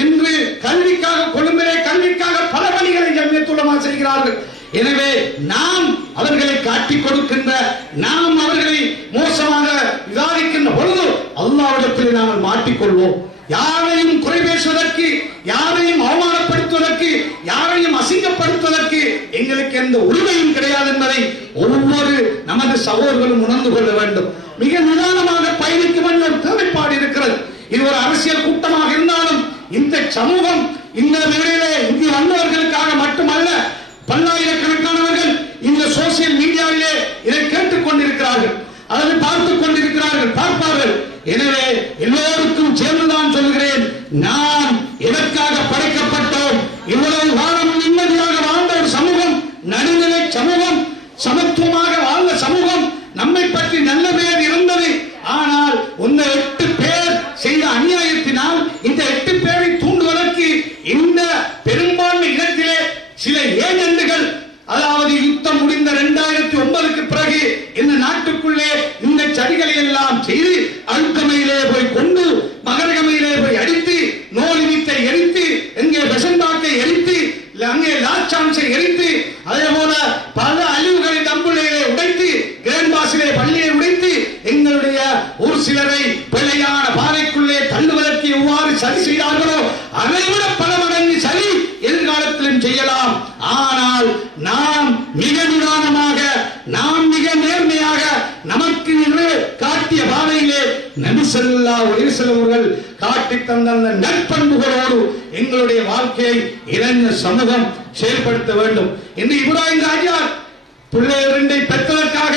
இன்று கல்விக்காக, கொழும்பிலே கல்விக்காக பல பணிகளை ஜம்மியத்துல் உலமா செய்கிறார்கள். எனவே நாம் அவர்களை காட்டிக் கொடுக்கின்ற, நாம் அவர்களை மோசமாக விவாதிக்கின்ற பொழுது அல்லாஹ்விடத்தில் நாங்கள் மாட்டிக்கொள்வோம். யாரையும் குறை பேசுவதற்கு, யாரையும் அவமானப்படுத்துவதற்கு, யாரையும் அசிங்கப்படுத்துவதற்கு எங்களுக்கு எந்த உரிமையும் கிடையாது என்பதை ஒவ்வொரு நமது சகோதரர்களும் உணர்ந்து கொள்ள வேண்டும். மிக நிதானமாக பயணிக்க வேண்டிய ஒரு தேவைப்பாடு இருக்கிறது. இது ஒரு அரசியல் கூட்டமாக இருந்தாலும் இந்த சமூகம் இந்த நிலையிலே இங்கு வந்தவர்களுக்காக மட்டுமல்ல, பல்லாயிரக்கணக்கானவர்கள் இந்த சோசியல் மீடியாவிலே இதை கேட்டுக் கொண்டிருக்கிறார்கள், அல்லது பார்த்துக் கொண்டிருக்கிறார்கள், பார்ப்பார்கள். எனவே எல்லோருக்கும் சேர்ந்துதான் சொல்கிறேன், நாம் எதற்காக படைக்கப்பட்டோம்? இவ்வளவு காலம் நிம்மதியாக வாழ்ந்த ஒரு சமூகம், நடுநிலை சமூகம், சமத்துவமாக வாழ்ந்த சமூகம், நம்மை பற்றி நல்ல பெயர் இருந்தது. ஆனால் இந்த 8 பேர் செய்த அநியாயத்தினால் இந்த 8 பேரை தூண்டுவதற்கு இந்த பெரும்பான்மை இடத்திலே சில ஏஜெண்டுகள், அதாவது யுத்தம் முடிந்த 2009க்கு பிறகு இந்த நாட்டுக்குள்ளே இந்த சதிகளை எல்லாம் செய்து அழுக்கமையிலே போய் கொண்டு, மகரகமையிலே போய் அடித்து, நோலினித்தை எரித்து, எங்கே பெசந்தாக்கை எரித்து, அங்கே லாச்சான்ஸை எரித்து, அதே போல பல அழிவுகளை தம்புளையிலே உடைத்து, கிரேன்பாஸிலே பள்ளியை உடைத்து, எங்களுடைய ஒரு சிலரை பிழையான பாதைக்குள்ளே தள்ளுவதற்கு எவ்வாறு சதி செய்தார்களோ அதைவிட பல மடங்கு சதி எதிர்காலத்திலும் செய்யலாம். ஸல்லல்லாஹு அலைஹி வஸல்லம் அவர்கள் காட்டி தந்த அந்த நற்பண்புகளோடு எங்களுடைய வாழ்க்கையை இளைஞர் சமூகம் செயல்படுத்த வேண்டும். இன்று இப்ராஹிம் ராஜா பிள்ளைகள் 2 பெற்றதற்காக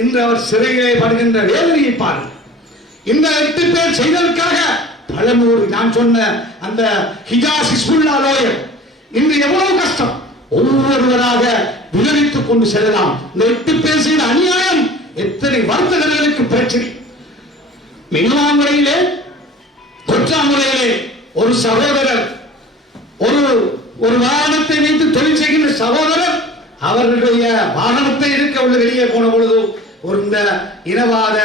இன்று அவர் சிறையிலே படுகின்ற வேதனையை பாருங்கள். இந்த 8 பேர் செய்ததற்காக பல நூறு, நான் சொன்ன அந்த ஹிஜாஸ் ஹிஸ்புல்லா லோயர் இன்று எவ்வளவு கஷ்டம். ஒவ்வொருவராக விவரித்துக் கொண்டு செல்லலாம். இந்த 8 பேர் செய்த அநியாயம் எத்தனை வர்த்தகர்களுக்கு பிரச்சனை. மின்வாங்குறையிலே கொற்றாங்குறையிலே ஒரு சகோதரர் ஒரு வாகனத்தை வைத்து தொழில் செய்கின்ற சகோதரர் அவர்களுடைய வாகனத்தை இருக்க உள்ள வெளியே போன பொழுது ஒரு இந்த இனவாத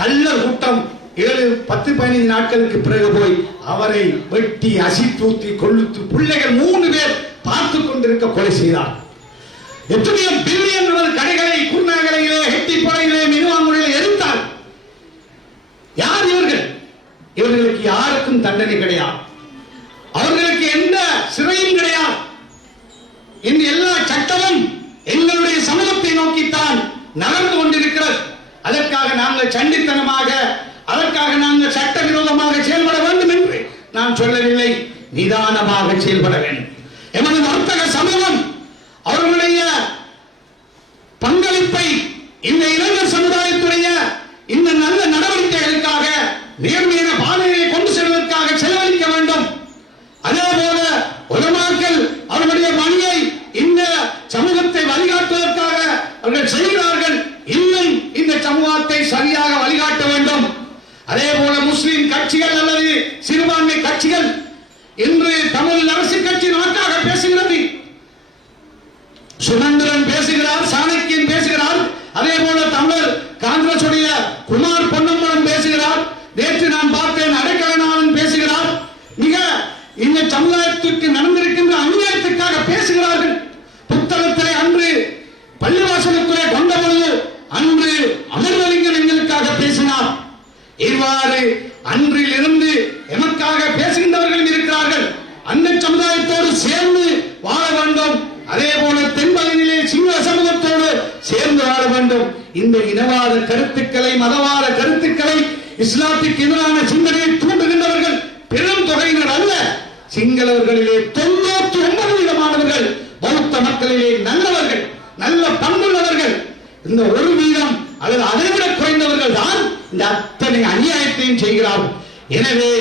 கள்ளர் கூட்டம் 7-10-15 நாட்களுக்கு பிறகு போய் அவரை வெட்டி அசித்தூத்தி கொள்ளுத்து பிள்ளைகள் 3 பேர் பார்த்துக் கொண்டிருக்க கொலை செய்தார். எத்தனையோ பில்லியன் கடைகளை குருநாகரையிலே ஹெட்டிப்பாறையிலே மினுவாங்குறையிலே எரித்தார். யார் இவர்கள்? இவர்களுக்கு யாருக்கும் தண்டனை கிடையாது. அவர்களுக்கு எந்த சிறையும் கிடையாது. இந்த எல்லா சட்டமும் எங்களுடைய சமூகத்தை நோக்கித்தான் நகர்ந்து கொண்டிருக்கிறது. அதற்காக நாங்கள் சண்டித்தனமாக, அதற்காக நாங்கள் சட்டவிரோதமாக செயல்பட வேண்டும் என்று நான் சொல்லவில்லை. நிதானமாக செயல்பட வேண்டும். எமது வர்த்தக சமூகம் அவர்களுடைய பங்களிப்பை இந்த இளைஞர் சமுதாயத்துடைய இந்த நல்ல நடவடிக்கைகளுக்காக நேர்மையான பாதையை கொண்டு செல்வதற்காக செலவழிக்க வேண்டும். அதே போல உலமாக்கள் அவர்களுடைய பணியை இந்த சமூகத்தை வழிகாட்டுவதற்காக அவர்கள் செய்கிறார்கள். இன்னும் இந்த சமூகத்தை சரியாக வழிகாட்ட வேண்டும். அதே போல முஸ்லிம் கட்சிகள் அல்லது சிறுபான்மை கட்சிகள் இன்று தமிழ் அரசு கட்சி நாட்டாக பேசுகிறது. சுமந்திரன் பேசுகிறார், சாணக்கியன் பேசுகிறார். அதே போல தமிழ் காங்கிரஸ் உடைய குமார் பொன்னம்பலம் பேசுகிறார். நேற்று நான் பார்த்தேன் அடைக்கலநாதன் பேசுகிறார். மிக இந்த சமுதாயத்திற்கு நடந்திருக்கின்ற அநியாயத்திற்காக பேசுகிறார்கள். புத்தகத்திலே அன்று பள்ளிவாசலுக்குள்ளே கொண்டபொழுது அன்று அமர்வலிங்கன் எங்களுக்காக பேசினார். இவ்வாறு அன்றில் இருந்து எமக்காக பேசுகின்றவர்கள் இருக்கிறார்கள். அந்த சமுதாயத்தோடு சேர்ந்து வாழ வேண்டும். அதே போல தென்பகுதியிலே சிங்கள சமூகத்தோடு சேர்ந்து வாழ வேண்டும். இந்த இனவாத கருத்துக்களை, மதவாத கருத்துக்களை, இஸ்லாத்துக்கு எதிரான சிந்தனையை தூண்டுகின்றவர்கள் பெரும் தொகையினர் அல்ல. சிங்களவர்களிலே 99% பௌத்த மக்களிலே நல்லவர்கள், நல்ல பண்புள்ளவர்கள். இந்த 1% அல்லது அதைவிட குறைந்தவர்கள் தான் இந்த அத்தனை அநியாயத்தையும் செய்கிறார்கள். எனவே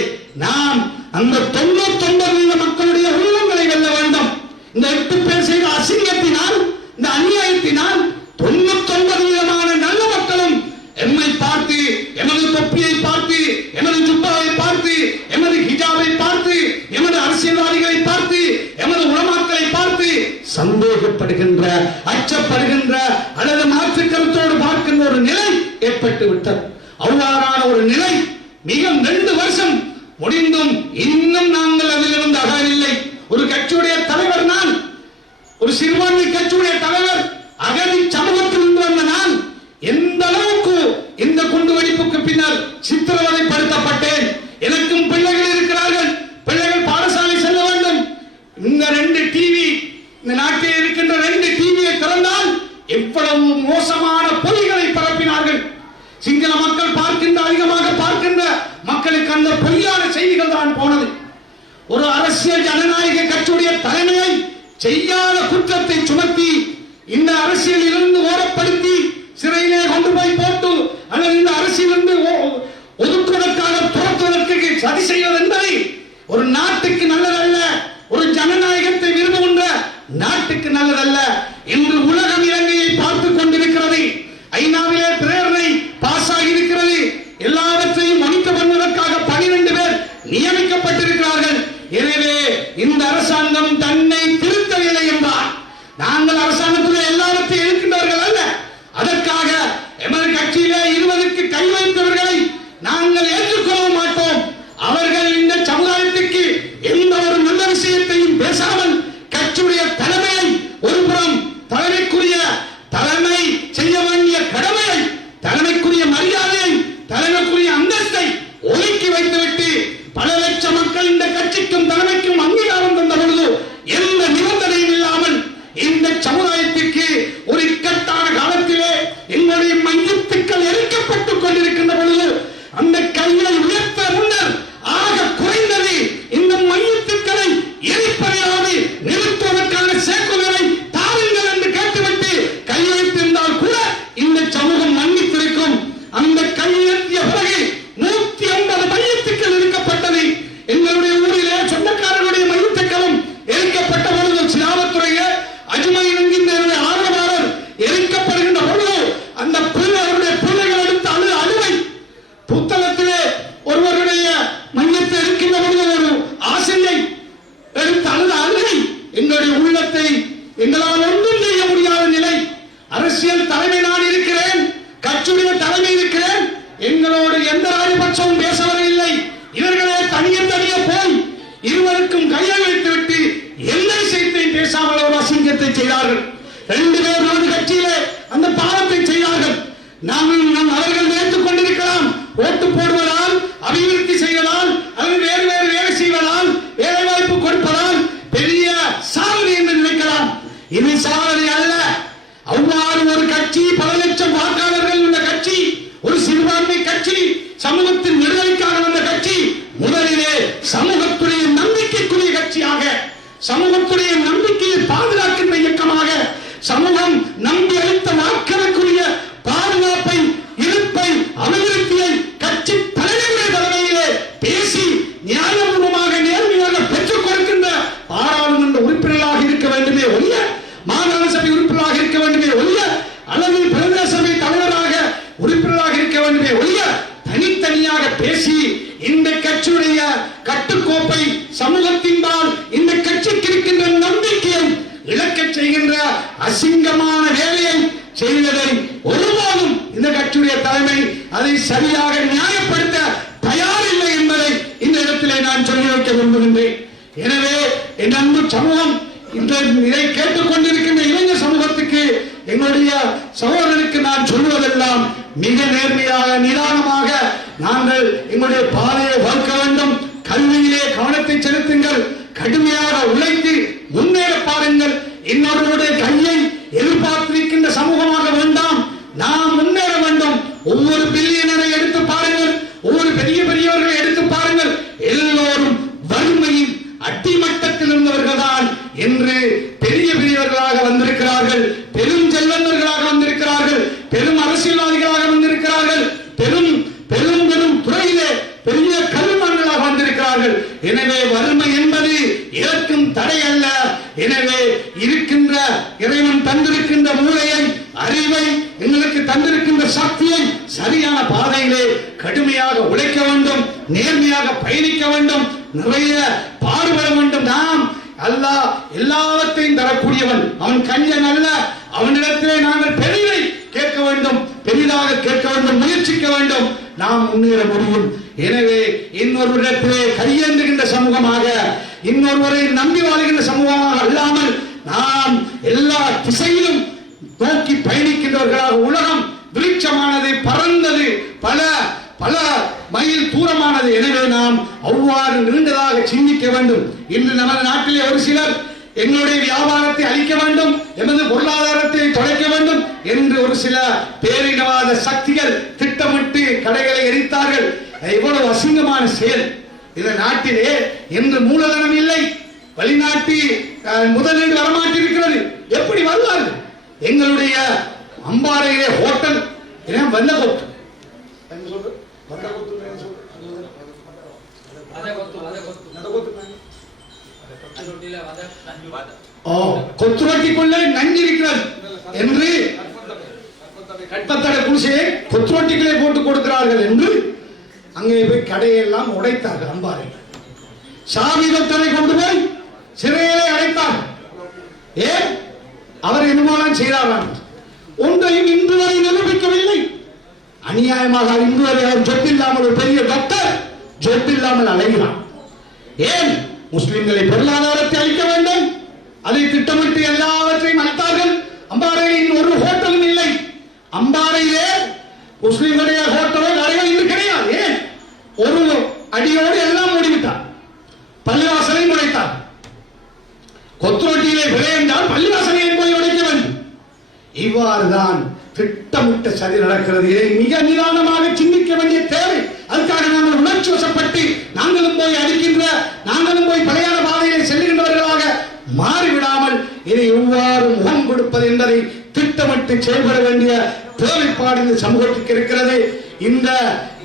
நாம் அந்த 99% மக்களுடைய உள்ளங்களை வெல்ல வேண்டும். இந்த 8 பேர் செய்த அசிங்கத்தினால், இந்த அநியாயத்தினால் 99% நல்ல மக்களும் எம்மை பார்த்து, எமது தொப்பியை பார்த்து, எமது ஜுப்பாவை பார்த்து, எமது ஹிஜாபை பார்த்து, எமது அரசியல்வாதிகளை பார்த்து, எமது உலமாக்களை பார்த்து சந்தேகப்படுகின்ற, அச்சப்படுகின்ற அல்லது மாற்று கருத்தோடு பார்க்கின்ற ஒரு நிலை ஏற்பட்டு விட்டது. அவ்வாறான ஒரு நிலை மிக 2 வருஷம் முடிந்தும் இன்னும் நாங்கள் அதிலிருந்து அகவில்லை. ஒரு கட்சியுடைய தலைவர் நான், ஒரு சிறுபான்மை கட்சியுடைய தலைவர், அகதி சமூகத்தில் இருந்து வந்த நான் எந்த அளவுக்கு இந்த குண்டு வெடிப்புக்கு பின்னால் சித்திரவதைப்படுத்தப்பட்டேன். எனக்கும் பிள்ளைகள் இருக்கிறார்கள். பிள்ளைகள் பாடசாலை செல்ல வேண்டும். இந்த 2 டிவி, இந்த நாட்டில் இருக்கின்ற 2 டிவியை திறந்தால் எவ்வளவு மோசமான பொய்களை பரப்பினார்கள். சிங்கள மக்கள் பார்க்கின்ற, அதிகமாக பார்க்கின்ற மக்களுக்கு அந்த பொய்யான செய்திகள் தான் போனது. ஒரு அரசியல் ஜனநாயக கட்சியுடைய தலைமையை செய்யாத குற்றத்தை சுமத்தி இந்த அரசியலில் இருந்து ஓரப்படுத்தி சிறையிலே கொண்டு போய் போட்டு அல்லது இந்த அரசியலிருந்து ஒதுக்குவதற்காக துரத்துவதற்கு சதி செய்வது என்பதை ஒரு நாட்டுக்கு நல்லதல்ல. ஒரு ஜனநாயகத்தை விரும்புகின்ற நாட்டுக்கு நல்லதல்ல. இன்று உலகம் இலங்கையை பார்த்துக் கொண்டிருக்கிறது. ஐநாவிலே பிரேரணை பாஸ் ஆகி இருக்கிறது. எல்லாவற்றையும் மனித பண்ணுவதற்காக 12 பேர் நியமிக்கப்பட்டிருக்கிறார்கள். எனவே இந்த அரசாங்கம் தன்னை திருத்தவில்லை என்றால், நாங்கள் அரசாங்கத்தில் எல்லாவற்றையும் இருக்கின்றவர்கள் அல்ல. அதற்காக எமது கட்சியிலே 20க்கு கை வைத்தவர்களை நாங்கள் ஏற்றுக்கொள்ள மாட்டோம். அவர்கள் இந்த சமுதாயத்துக்கு எந்த ஒரு நல்ல விஷயத்தையும் பேசாமல் கட்சியுடைய தலைமையை ஒருபுறம், தலைமைக்குரிய தலைமை செய்ய வேண்டிய கடமையை, தலைமைக்குரிய மரியாதையை, தலைமைக்குரிய அந்தஸ்தை ஒதுக்கி வைத்துவிட்டு பல லட்சம் மக்கள் இந்த கட்சிக்கும் தலைமைக்கும் அங்கீகாரம் தந்த பொழுது எந்த நிபந்தனையும் இல்லாமல் இந்த சமுதாயத்திற்கு செய்தார்கள். 2 பேர் நமது கட்சியிலே அந்த பாவத்தை செய்தார்கள். நாம் அவர்கள் நினைத்துக் கொண்டிருக்கலாம், ஓட்டு போடுவதால், அபிவிருத்தி செய்வதால், அல்லது வேறு வேறு வேலை செய்வதால், வேலை வாய்ப்பு கொடுப்பதால் பெரிய சாதனை என்று நினைக்கலாம். இது சாதனை அல்ல. அவ்வாறு ஒரு கட்சி, பல லட்சம் வாக்காளர்கள் உள்ள கட்சி, ஒரு சிறுபான்மை கட்சி, சமூகத்தின் விடுதலைக்காக வந்த கட்சி, முதலிலே சமூகத்துடைய நம்பிக்கைக்குரிய கட்சியாக, சமூகத்துடைய நம்பிக்கையை பாதுகாக்கின்ற இயக்கமாக, சமூகம் நம்பி அளித்த வாக்களுக்குரிய பாதுகாப்பை, இருப்பை, அபிவிருத்தியை கட்சி தலைவருடைய தலைமையிலே பேசி நியாயபூர்வமாக நேர்மையாக பெற்றுக் கொடுக்கின்ற பாராளுமன்ற உறுப்பினர்களாக இருக்க வேண்டுமே ஒழிய, மாகாண சபை உறுப்பினராக இருக்க வேண்டுமே ஒழிய, அல்லது பிரதேச சபை தலைவராக உறுப்பினராக இருக்க வேண்டுமே ஒழிய, தனித்தனியாக பேசி இந்த கட்சியுடைய கட்டுக்கோப்பை சமூகத்தின்பால் இந்த கட்சிக்கு இருக்கின்ற நம்பிக்கையை இழக்க செய்கின்ற அசிங்கமான வேலையை செய்வதை ஒருபோதும் இந்த கட்சியுடைய தலைமை அதை சரியாக நியாயப்படுத்த தயாரில்லை என்பதை இந்த இடத்திலே நான் சொல்லி வைக்க விரும்புகின்றேன். எனவே என் அன்பு சமூகம், இதை கேட்டுக் கொண்டிருக்கின்ற இளைஞர் சமூகத்துக்கு, எங்களுடைய சகோதரருக்கு நான் சொல்வதெல்லாம் மிக நேர்மையாக, நிதானமாக நாங்கள் எங்களுடைய பாதையை வகுக்க வேண்டும். கல்வியிலே கவனத்தை செலுத்துங்கள். கடுமையாக உழைத்து முன்னேற பாருங்கள். இன்னொருவருடைய கையை எதிர்பார்த்திருக்கின்ற சமூகமாக வேண்டாம். நாம் முன்னேற வேண்டும். ஒவ்வொரு பில்லியனரை எடுத்து பாருங்கள், ஒவ்வொரு பெரிய பெரியவர்களை எடுத்து பாருங்கள். எல்லோரும் வறுமையின் அடிமட்டத்தில் இருந்தவர்கள் தான் என்று பெரிய பெரியவர்களாக வந்திருக்கிறார்கள், பெரும் செல்வந்தர்களாக வந்திருக்கிறார்கள், பெரும் அரசியல்வாதிகளாக வந்திருக்கிறார்கள், பெரும் பெரும் பெரும் துறையிலே பெரிய கல்விமான்களாக வந்திருக்கிறார்கள். எனவே வறுமை என்பது இறக்கும் தடை அல்ல. எனவே இருக்கின்ற இறைவன் தந்திருக்கின்ற மூளையை, அறிவை, எங்களுக்கு தந்திருக்கின்ற சக்தியை சரியான பாதையிலே கடுமையாக உழைக்க வேண்டும், நேர்மையாக பயணிக்க வேண்டும், நிறைய பாடுபட வேண்டும். நாம் அல்லாஹ் எல்லாவற்றையும் தரக்கூடியவன், அவன் கஞ்சன் அல்ல. அவனிடத்திலே நாங்கள் பெரிதை கேட்க வேண்டும், பெரிதாக கேட்க வேண்டும், முயற்சிக்க வேண்டும். நாம் முன்னேற முடியும். எனவே இன்னொருவரிடத்திலே கையேந்துகின்ற சமூகமாக, இன்னொருவரை நம்பி வாழ்கின்ற சமூகமாக அல்லாமல் நாம் எல்லா திசையிலும் நோக்கி பயணிக்கின்றவர்களாக, உலகம் விருட்சமானது, பறந்தது, பல பல மைல் தூரமானது. எனவே நாம் அவ்வாறு நீண்டதாக சிந்திக்க வேண்டும். இன்று நமது நாட்டிலே ஒரு சிலர் எங்களுடைய வியாபாரத்தை அழிக்க வேண்டும், எமது பொருளாதாரத்தை தொலைக்க வேண்டும் என்று ஒரு சில பேரினவாத சக்திகள் திட்டமிட்டு கடைகளை எரித்தார்கள். எவ்வளவு அசிங்கமான செயல்! இந்த நாட்டிலே என்று மூலதனம் இல்லை, வெளிநாட்டு முதலீடு வரமாட்டிருக்கிறது. எப்படி வருவார்கள்? எங்களுடைய அம்பாறையிலே ஹோட்டல் வெள்ளகொத்து, கொத்துரோட்டிக்குள்ளே நஞ்சு இருக்கிறது என்று கட்டத்தட குடிசையை கொத்துரோட்டிகளே போட்டுக் கொடுக்கிறார்கள் என்று அங்கே போய் கடையெல்லாம் உடைத்தார்கள். அம்பாறை சாமி பக்தரை கொண்டு போய் சிறையிலே அடைத்தார்கள். ஏன்? அவர் என்னமானம் செய்தார்கள். ஒன்றையும் இன்று வரை நிரூபிக்கவில்லை. அநியாயமாக இன்று வரை அவர் சொத்தில்லாமல், ஒரு பெரிய டாக்டர் சொத்தில்லாமல் அலைகிறான். ஏன்? முஸ்லிம்களை பொருளாதாரத்தை அளிக்க வேண்டும், அதை திட்டமிட்டு எல்லாவற்றையும் அளித்தார்கள். அம்பாறையில் ஒரு ஹோட்டலும் இல்லை. அம்பாறையிலே முஸ்லிம்களுடைய ஹோட்டலோ கடையோ இன்று கிடையாது. ஏன்? ஒரு அடியோடு எல்லாம் மூடிவிட்டார். பள்ளிவாசலை உடைத்தார். கொத்துரோட்டியிலே விலை என்றால் பள்ளிவாசலை போய் உடைக்க வேண்டும். இவ்வாறுதான் திட்டமிட்ட சதி நடக்கிறது. இதை மிக நிதானமாக சிந்திக்க வேண்டிய தேவை. அதுக்காக நாங்கள் உணர்ச்சி வசப்பட்டு நாங்களும் போய் அடிக்கின்ற, நாங்களும் போய் பழையான பாதையை செல்லுகின்றவர்களாக மாறிவிடாமல் இதை எவ்வாறு முகம் கொடுப்பது என்பதை திட்டமிட்டு செயல்பட வேண்டிய தேவைப்பாடு இந்த சமூகத்துக்கு இருக்கிறது. இந்த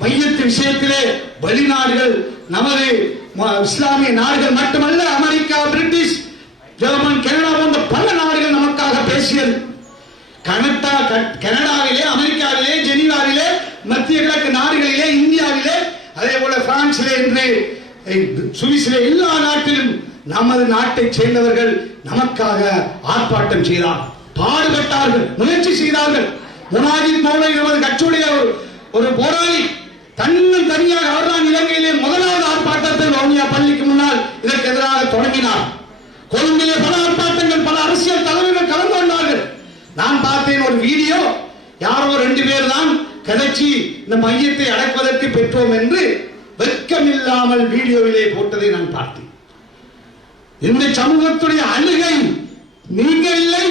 மையத்து விஷயத்திலே வெளிநாடுகள், நமது இஸ்லாமிய நாடுகள் மட்டுமல்ல, அமெரிக்கா, பிரிட்டிஷ், ஜெர்மன், கனடா போன்ற பல நாடுகள் நமக்காக பேசியது. கனடாவிலே, அமெரிக்காவிலே, ஜெனீவாவிலே, மத்திய கிழக்கு நாடுகளிலே, இந்தியாவிலே, அதே போல பிரான்சிலே, என்று சுவிஸிலே, எல்லா நாட்டிலும் நமது நாட்டை சேர்ந்தவர்கள் நமக்காக ஆர்ப்பாட்டம் செய்தார்கள், பாடுபட்டார்கள், முயற்சி செய்தார்கள். முனாஜித் மௌலை நமது கட்சியுடைய ஒரு போராளி தன்னில் தனியாக அவர்தான் இலங்கையிலே முதலாவது ஆர்ப்பாட்டத்தை வவுனியா பள்ளிக்கு முன்னால் இதற்கு எதிராக தொடங்கினார். கொழும்பிலே பல ஆர்ப்பாட்டங்கள், பல அரசியல் தலைவர்கள் கலந்து கொண்டார்கள். நான் பார்த்தேன் ஒரு வீடியோ, யாரோ 2 பேர் தான் கிடைச்சி இந்த மையத்தை அடைப்பதற்கு பெற்றோம் என்று வெட்கமில்லாமல் வீடியோவிலே போட்டதை நான் பார்த்தேன். இந்த சமூகத்துடைய அழுகை நீங்கள் இல்லை,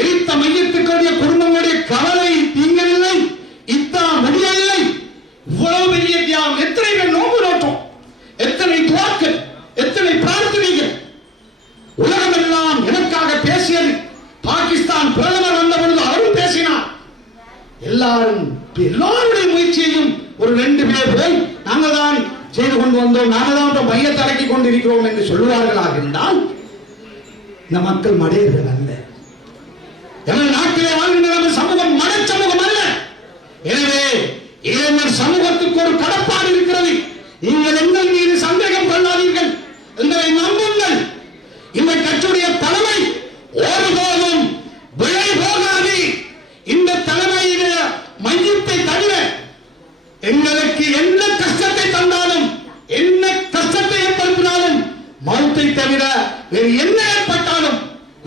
எரித்த மையத்துக்குரிய குடும்பங்களுடைய கவலை நீங்கள் இல்லை, இத்தா முடியவில்லை. இவ்வளவு பெரிய தியாகம், எத்தனை பேர் நோம்பு நோட்டோம், எத்தனை துவாக்கள், எத்தனை பிரார்த்தனைகள். உலகமெல்லாம் எனக்காக பேசியது. பாகிஸ்தான் பிரதமர் வந்த பொழுது அவரும் பேசினார். எல்லாருடைய முயற்சியையும் ஒரு 2 பேர் போய் நாங்கள் தான் செய்து கொண்டு வந்தோம், நாங்கள் தான் மையத்தை அடக்கி கொண்டிருக்கிறோம் என்று சொல்லுவார்களாக இருந்தால் இந்த மக்கள் மடையர்கள் அல்ல. எங்கள் நாட்டிலே வாழ்கின்ற நம்ம சமூகம் மட சமூகம் அல்ல. எனவே இளைஞர் சமூகத்துக்கு ஒரு கடப்பாடு இருக்கிறது. நீங்கள் எங்கள் மீது சந்தேகம் கொள்ளாதீர்கள், எங்களை நம்புங்கள். இந்த கட்சியுடைய தலைமை ஒருபோதும் விலை போகாது. இந்த தலைமையில மையத்தை தவிர எங்களுக்கு எந்த கஷ்டத்தை தந்தாலும், என்ன கஷ்டத்தை ஏற்படுத்தினாலும், மௌத்தை தவிர வேறு என்ன ஏற்பட்டாலும்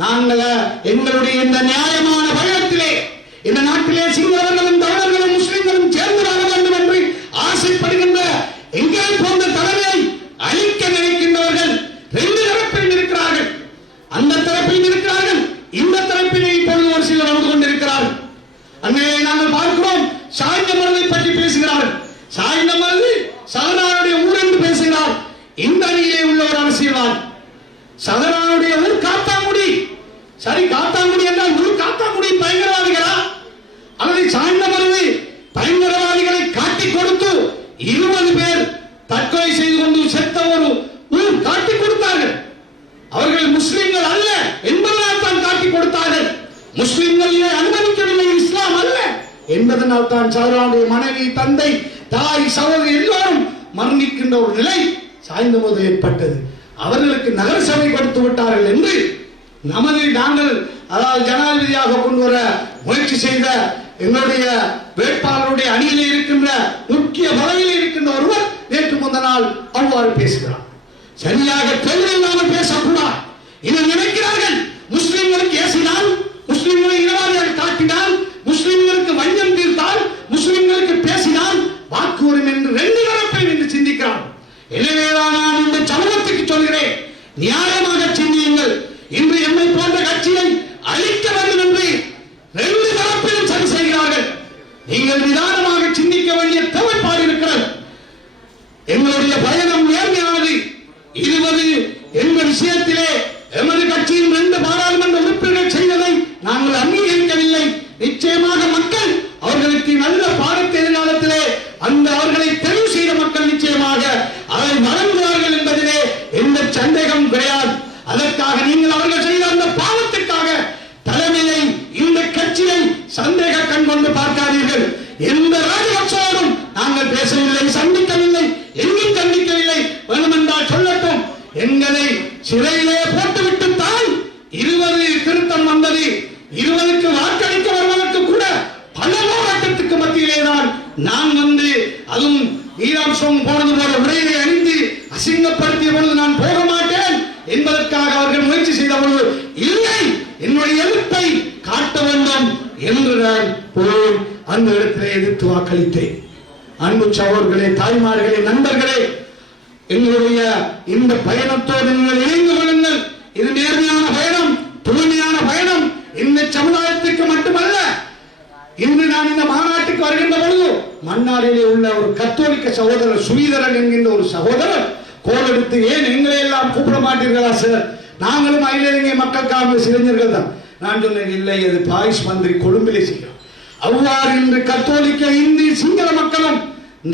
நாங்கள் எங்களுடைய இந்த நியாயமான பயணத்திலே இந்த நாட்டிலே சிங்களவர்களும் தமிழர்களும் முஸ்லிம்களும் சேர்ந்து வாழ வேண்டும் என்று ஆசைப்படுகின்ற எங்களை போன்ற தலைமையை அழிக்க நினைக்கின்றவர்கள் 2 தரப்பில் இருக்கிறார்கள். அந்த தரப்பில் இருக்கிறார்கள், இந்த தரப்பிலே இப்பொழுது ஒரு சிலர் வந்து கொண்டிருக்கிறார்கள். அங்கே நாங்கள் பார்க்கிறோம், சாய்ந்தமருதை பற்றி பேசுகிறார்கள். சாய்ந்தமருது சகனாருடைய ஊர் என்று பேசுகிறார். இந்த அணியிலே உள்ள ஒரு அரசியல்வாதி. சகனாருடைய ஊர் காத்தாங்குடி. சரி, காத்தாங்குடி என்றால் ஊர் காத்தாங்குடி பயங்கரவாதிகளா அல்லது சாய்ந்தமருது பயங்கரவாதிகளை காட்டிக் கொடுத்து 20 பேர் தற்கொலை செய்து கொண்டு செத்த ஒரு ஊர் காட்டிக் கொடுத்தார்கள். அவர்கள் முஸ்லிம்கள் அல்ல என்பதனால் தான் காட்டிக் கொடுத்தார்கள். முஸ்லிம்களிலே அனுமதிக்கவில்லை, இஸ்லாம் அல்ல என்பதனால் தான் சகோதரனுடைய மனைவி, தந்தை, தாய், சகோதரி எல்லோரும் மரணிக்கின்ற ஒரு நிலை சாய்ந்தபோது ஏற்பட்டது. அவர்களுக்கு நகர சபை கொடுத்து விட்டார்கள் என்று நாங்கள் அதாவது ஜனாதிபதியாக கொண்டு வர முயற்சி செய்த எங்களுடைய வேட்பாளருடைய அணியிலே இருக்கின்ற முக்கிய பதவியில் இருக்கின்ற ஒருவர் நேற்று முந்த நாள் அவ்வாறு பேசுகிறார். சரியாக தெளிவில்லாமல் பேசக்கூடாது. இதை நினைக்கிறார்கள், முஸ்லிம்களுக்கு ஏசினால், முஸ்லிம்களை இனவாதியாக காட்டினால், முஸ்லிம்களுக்கு வஞ்சம் தீர்த்தால், முஸ்லிம்களுக்கு பேசினால் வாக்கு வரும் என்று 2 தரப்பில் என்று சிந்திக்கிறார். எனவேதான் நான் இந்த சமூகத்துக்கு சொல்கிறேன், நியாயமாக சிந்தியுங்கள். இன்று எம்மை போன்ற கட்சியை அழிக்க வேண்டும் என்று 2 தரப்பிலும் சரி செய்கிறார்கள். நீங்கள் நிதானமாக சிந்திக்க வேண்டிய தேவைப்பாடு இருக்கிறது. எங்களுடைய பயணம் நேர்மையானது. 20 என்ற விஷயத்திலே எமது கட்சியின் 2 பாராளுமன்ற உறுப்பினர்கள் செய்ததை நாங்கள் அங்கீகரிக்கவில்லை. நிச்சயமாக மக்கள் அவர்களுக்கு நல்ல பாடத்தை எதிர்காலத்திலே அந்த அவர்களை தெரிவு செய்த மக்கள் நிச்சயமாக அதை வழங்குவார்கள் என்பதிலே எந்த சந்தேகம் கிடையாது. அதற்காக நீங்கள் அவர்கள் செய்த அந்த பாவத்திற்காக தலைமையை, இந்த கட்சியை சந்தேக கண் கொண்டு பார்க்காதீர்கள். எந்த ராஜபக்சோடும் நாங்கள் பேசவில்லை, சந்திக்கவில்லை, எங்கும் சந்திக்கவில்லை. வேண்டுமென்றால் சொல்லட்டும், எங்களை சிறையிலே போட்டுவிட்டு தான் 20 திருத்தம் வந்தது. 20க்கு வாக்களிக்க வருவதற்கு கூட பல போராட்டத்துக்கு மத்தியிலே தான் நான் வந்து, அதுவும் வீராம்சம் போனது போல உரையை அணிந்து அசிங்கப்படுத்திய பொழுது நான் போக மாட்டேன் என்பதற்காக அவர்கள் முயற்சி செய்த பொழுது இல்லை, என்னுடைய எதிர்ப்பை காட்ட வேண்டும் என்று நான் போய் அந்த இடத்திலே எதிர்த்து வாக்களித்தேன். அன்பு சகோதரர்களே, தாய்மார்களே, நண்பர்களே, எங்களுடைய இந்த பயணத்தோடு நீங்கள் இணைந்து கொள்ளுங்கள். இது நேர்மையான பயணம், தூய்மையான பயணம். இந்த சமுதாயத்துக்கு மட்டுமல்ல. இன்று நான் இந்த மாநாட்டுக்கு வருகின்ற பொழுது மன்னாரிலே உள்ள ஒரு கத்தோலிக்க சகோதரர் சுவீதரன் என்கின்ற ஒரு சகோதரர் கோல் எடுத்து, ஏன் எங்களை எல்லாம் கூப்பிட மாட்டீர்களா சார், நாங்களும் அகில மக்கள் காங்கிரஸ் இளைஞர்கள் தான். நான் சொன்னேன், இல்லை, அது பாரிஸ் மந்திரி கொழும்பிலே செய்யும். அவ்வாறு இன்று கத்தோலிக்க, இந்து, சிங்கள மக்களும்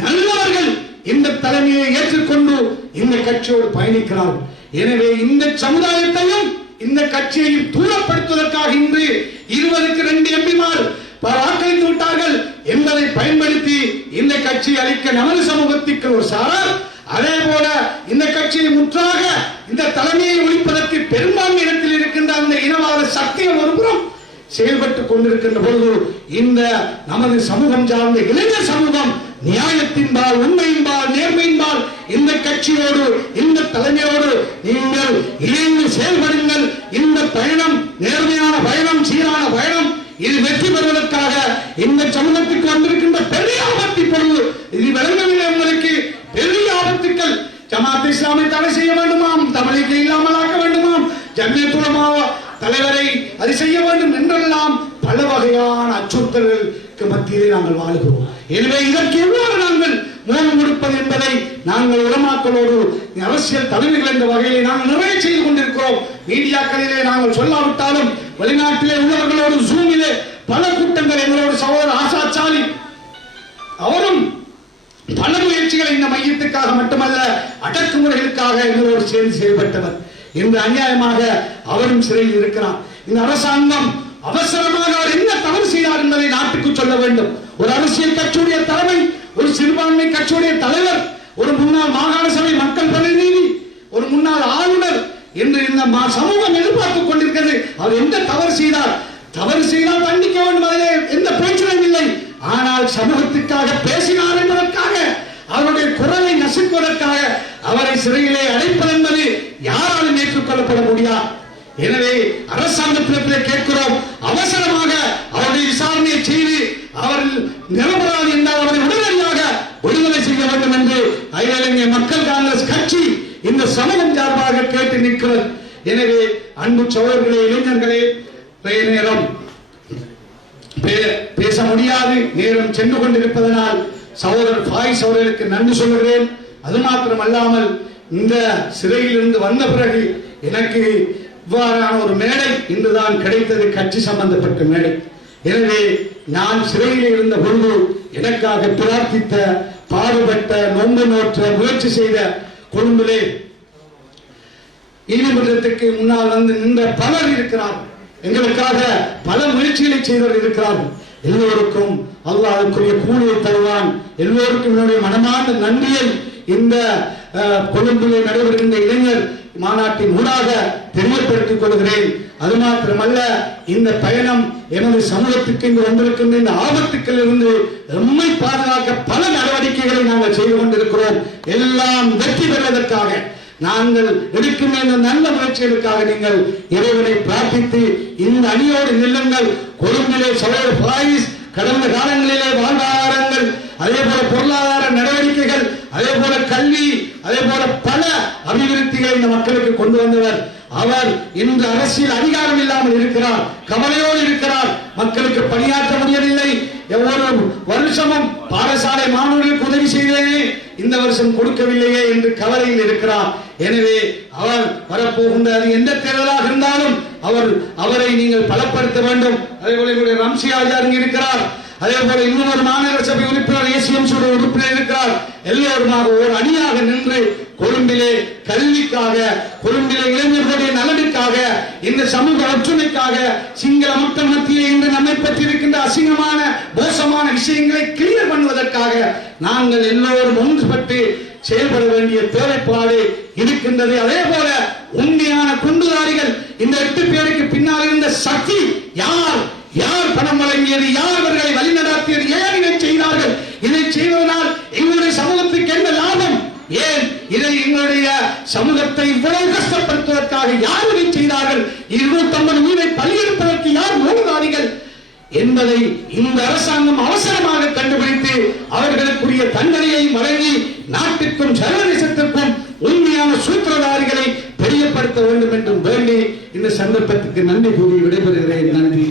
நல்லவர்கள் இந்த தலைமையை ஏற்றுக்கொண்டு இந்த கட்சியோடு பயணிக்கிறார்கள். எனவே இந்த சமுதாயத்தையும் இந்த கட்சியையும் தூரப்படுத்துவதற்காக இன்று 20க்கு 2 எம்பிமார் வாக்களித்து விட்டார்கள் என்பதை பயன்படுத்தி இந்த கட்சியை அளிக்க நமது சமூகத்திற்கு ஒரு சாரார், அதே போல இந்த கட்சியை முற்றாக இந்த தலைமையை ஒழிப்பதற்கு பெரும்பான்மை இடத்தில் இருக்கின்ற அந்த இனவாத சக்திகள் ஒருபுறம் செயல்பட்டுக் கொண்டிருக்கின்ற பொழுது இந்த நமது சமூகம் சார்ந்த இளைஞர் சமூகம் நியாயத்தின்பால், உண்மையின்பால், நேர்மையின்பால் இந்த கட்சியோடு, இந்த தலைமையோடு நீங்கள் இணைந்து செயல்படுங்கள். இந்த பயணம் நேர்மையான பயணம், சீரான பயணம். இது வெற்றி பெறுவதற்காக இந்த சமூகத்துக்கு வந்திருக்கின்ற பெரிய ஆபத்து பொழுது இது விளங்கவில்லை. உங்களுக்கு பெரிய ஆபத்துக்கள். ஜமாத் இஸ்லாமை தடை செய்ய வேண்டுமாம், தமிழுக்கு இல்லாமல் ஆக்க வேண்டுமாம், ஜம்மியத் உலமா தலைவரை அது செய்ய வேண்டும் என்றெல்லாம் பல வகையான அச்சுறுத்தல்களுக்கு மத்தியிலே நாங்கள் வாழுகிறோம். எனவே இதற்கு எவ்வாறு நாங்கள் மூலம் கொடுப்பது என்பதை நாங்கள் உலமாக்களோடு அரசியல் தலைவர்கள் என்ற வகையிலே நாங்கள் நிறைய செய்து கொண்டிருக்கிறோம். மீடியாக்களிலே நாங்கள் சொல்லாவிட்டாலும் வெளிநாட்டிலே உள்ளவர்களோடு ஜூமிலே பல கூட்டங்கள் எங்களோடு சகோதரர் ஆசாத் சாலி அவரும் பல முயற்சிகளை இந்த மையத்துக்காக மட்டுமல்ல அடக்குமுறைகளுக்காக எங்களோடு சேர்ந்து செயல்பட்டவர். இன்று அநியாயமாக அவரும் சிறையில் இருக்கிறார். இந்த அரசாங்கம் அவசரமாக அவர் என்ன தவறு செய்தார் என்பதை நாட்டுக்கு சொல்ல வேண்டும். ஒரு அரசியல் கட்சியுடைய தலைமை, ஒரு சிறுபான்மை கட்சியுடைய தலைவர், ஒரு முன்னாள் மாகாண சபை மக்கள் பிரதிநிதி, ஒரு முன்னாள் ஆளுநர் என்று இந்த சமூகம் எதிர்பார்த்துக் கொண்டிருக்கிறது. அவர் எந்த தவறு செய்தார்? தவறு செய்தால் தண்டிக்க வேண்டும், அதிலே எந்த பிரச்சனையும் இல்லை. ஆனால் சமூகத்திற்காக பேசினார் என்பதற்காக, அவருடைய குரலை நசுக்குவதற்காக அவரை சிறையிலே அடைப்பது என்பது யாராலும் ஏற்றுக்கொள்ளப்பட முடியாது. எனவே அரசாங்கத்திலே கேட்கிறோம், அவசரமாக அவருடைய விசாரணையை செய்து அவர் நிரபராதி என்றால் அவரை உடனடியாக விடுதலை செய்ய வேண்டும் என்று அகில இலங்கை மக்கள் காங்கிரஸ் கட்சி இந்த சமூகம் சார்பாக கேட்டு நிற்கிறது. எனவே அன்பு சகோதரர்களே, இளைஞர்களே, நேரம் பேச முடியாது, நேரம் சென்று கொண்டிருப்பதனால் சகோதரர் ஃபாயிஸ் அவர்களுக்கு நன்றி சொல்கிறேன். அது மாத்திரமல்லாமல் இந்த சிறையில் இருந்து வந்த பிறகு எனக்கு இவ்வாறான ஒரு மேடை இன்றுதான் கிடைத்தது, கட்சி சம்பந்தப்பட்ட மேடை. எனவே நான் சிறையில் இருந்த பொழுது எனக்காக பிரார்த்தித்த, பாடுபட்ட, நொம்பு நோற்ற, முயற்சி செய்த, கொழும்பிலே நீதிமன்றத்துக்கு முன்னால் வந்து நின்ற பலர் இருக்கிறார். எங்களுக்காக பல முயற்சிகளை செய்தவர் இருக்கிறார்கள். எல்லோருக்கும் அல்லாஹ் அதற்குரிய கூலியை தருவான். எல்லோருக்கும் என்னுடைய மனமார்ந்த நன்றியை இந்த கொழும்பிலே நடைபெறுகின்ற இளைஞர் மாநாட்டின் ஊடாக தெரியப்படுத்திக் கொள்கிறேன். அது மாத்திரமல்ல, இந்த பயணம் எனது சமூகத்துக்கு இங்கு வந்திருக்கின்ற இந்த ஆபத்துக்கள் இருந்து நம்மை பாதுகாக்க பல நடவடிக்கைகளை நாங்கள் செய்து கொண்டிருக்கிறோம். எல்லாம் வெற்றி பெறுவதற்காக நாங்கள் எடுக்கின்ற இந்த நல்ல முயற்சிகளுக்காக நீங்கள் இறைவனை பிரார்த்தித்து இந்த அணியோடு நில்லுங்கள். கொழும்பிலே சகோதரர் ஃபாயிஸ் கடந்த காலங்களிலே வாழ்வாதாரங்கள், அதே போல பொருளாதார நடவடிக்கைகள், அதே போல கல்வி, அதே போல பல அபிவிருத்திகளை இந்த மக்களுக்கு கொண்டு வந்தவர். அவர் இன்று அரசியல் அதிகாரம் இல்லாமல் இருக்கிறார், கவலையோடு இருக்கிறார். மக்களுக்கு பணியாற்ற முடியவில்லை. ஒவ்வொரு வருஷமும் பாடசாலை மாணவர்களுக்கு உதவி செய்தேனே, இந்த வருஷம் கொடுக்கவில்லையே என்று கவலையில் இருக்கிறார். எனவே அவர் வரப்போகின்ற எந்த தேர்தலாக இருந்தாலும் அவரை நீங்கள் பலப்படுத்த வேண்டும். அதே போல ரம்சி ஆஜார் இருக்கிறார். அதே போல இன்னொரு மாநகர சபை உறுப்பினர் ஏசிஎம் உறுப்பினர் இருக்கிறார். எல்லோருமாக ஒரு அணியாக நின்று கொழும்பிலே கல்விக்காக, கொழும்பிலே இளைஞர்களுடைய நலனுக்காக, இந்த சமூக ஒற்றுமைக்காக, சிங்கள மக்கள் மத்தியிலே இன்று நம்மை பற்றி இருக்கின்ற அசிங்கமான மோசமான விஷயங்களை கிளியர் பண்ணுவதற்காக நாங்கள் எல்லோரும் ஒன்றுபட்டு செயல்பட வேண்டிய தேவைப்பாடு இருக்கின்றது. அதே போல உண்மையான குண்டுதாரிகள் இந்த 8 பேருக்கு பின்னால் இருந்த சக்தி யார் பணம் வழங்கியது, யார் அவர்களை வழிநடத்தியது, ஏன் இதை செய்தார்கள், இதை செய்வதனால் எங்களுடைய சமூகத்துக்கு என்ன லாபம், ஏன் இதை எங்களுடைய சமூகத்தை இவ்வளவு கஷ்டப்படுத்துவதற்காக யார் இதை செய்தார்கள், 250 மீதை பலியெடுப்பதற்கு யார் மூலதாரிகள் என்பதை இந்த அரசாங்கம் அவசரமாக கண்டுபிடித்து அவர்களுக்குரிய தண்டனையை வழங்கி நாட்டிற்கும் சர்வதேசத்திற்கும் உண்மையான சூத்திரதாரிகளை தெரியப்படுத்த வேண்டும் என்றும் வேண்டி இந்த சந்தர்ப்பத்துக்கு நன்றி கூறி விடைபெறுகிறேன். நன்றி.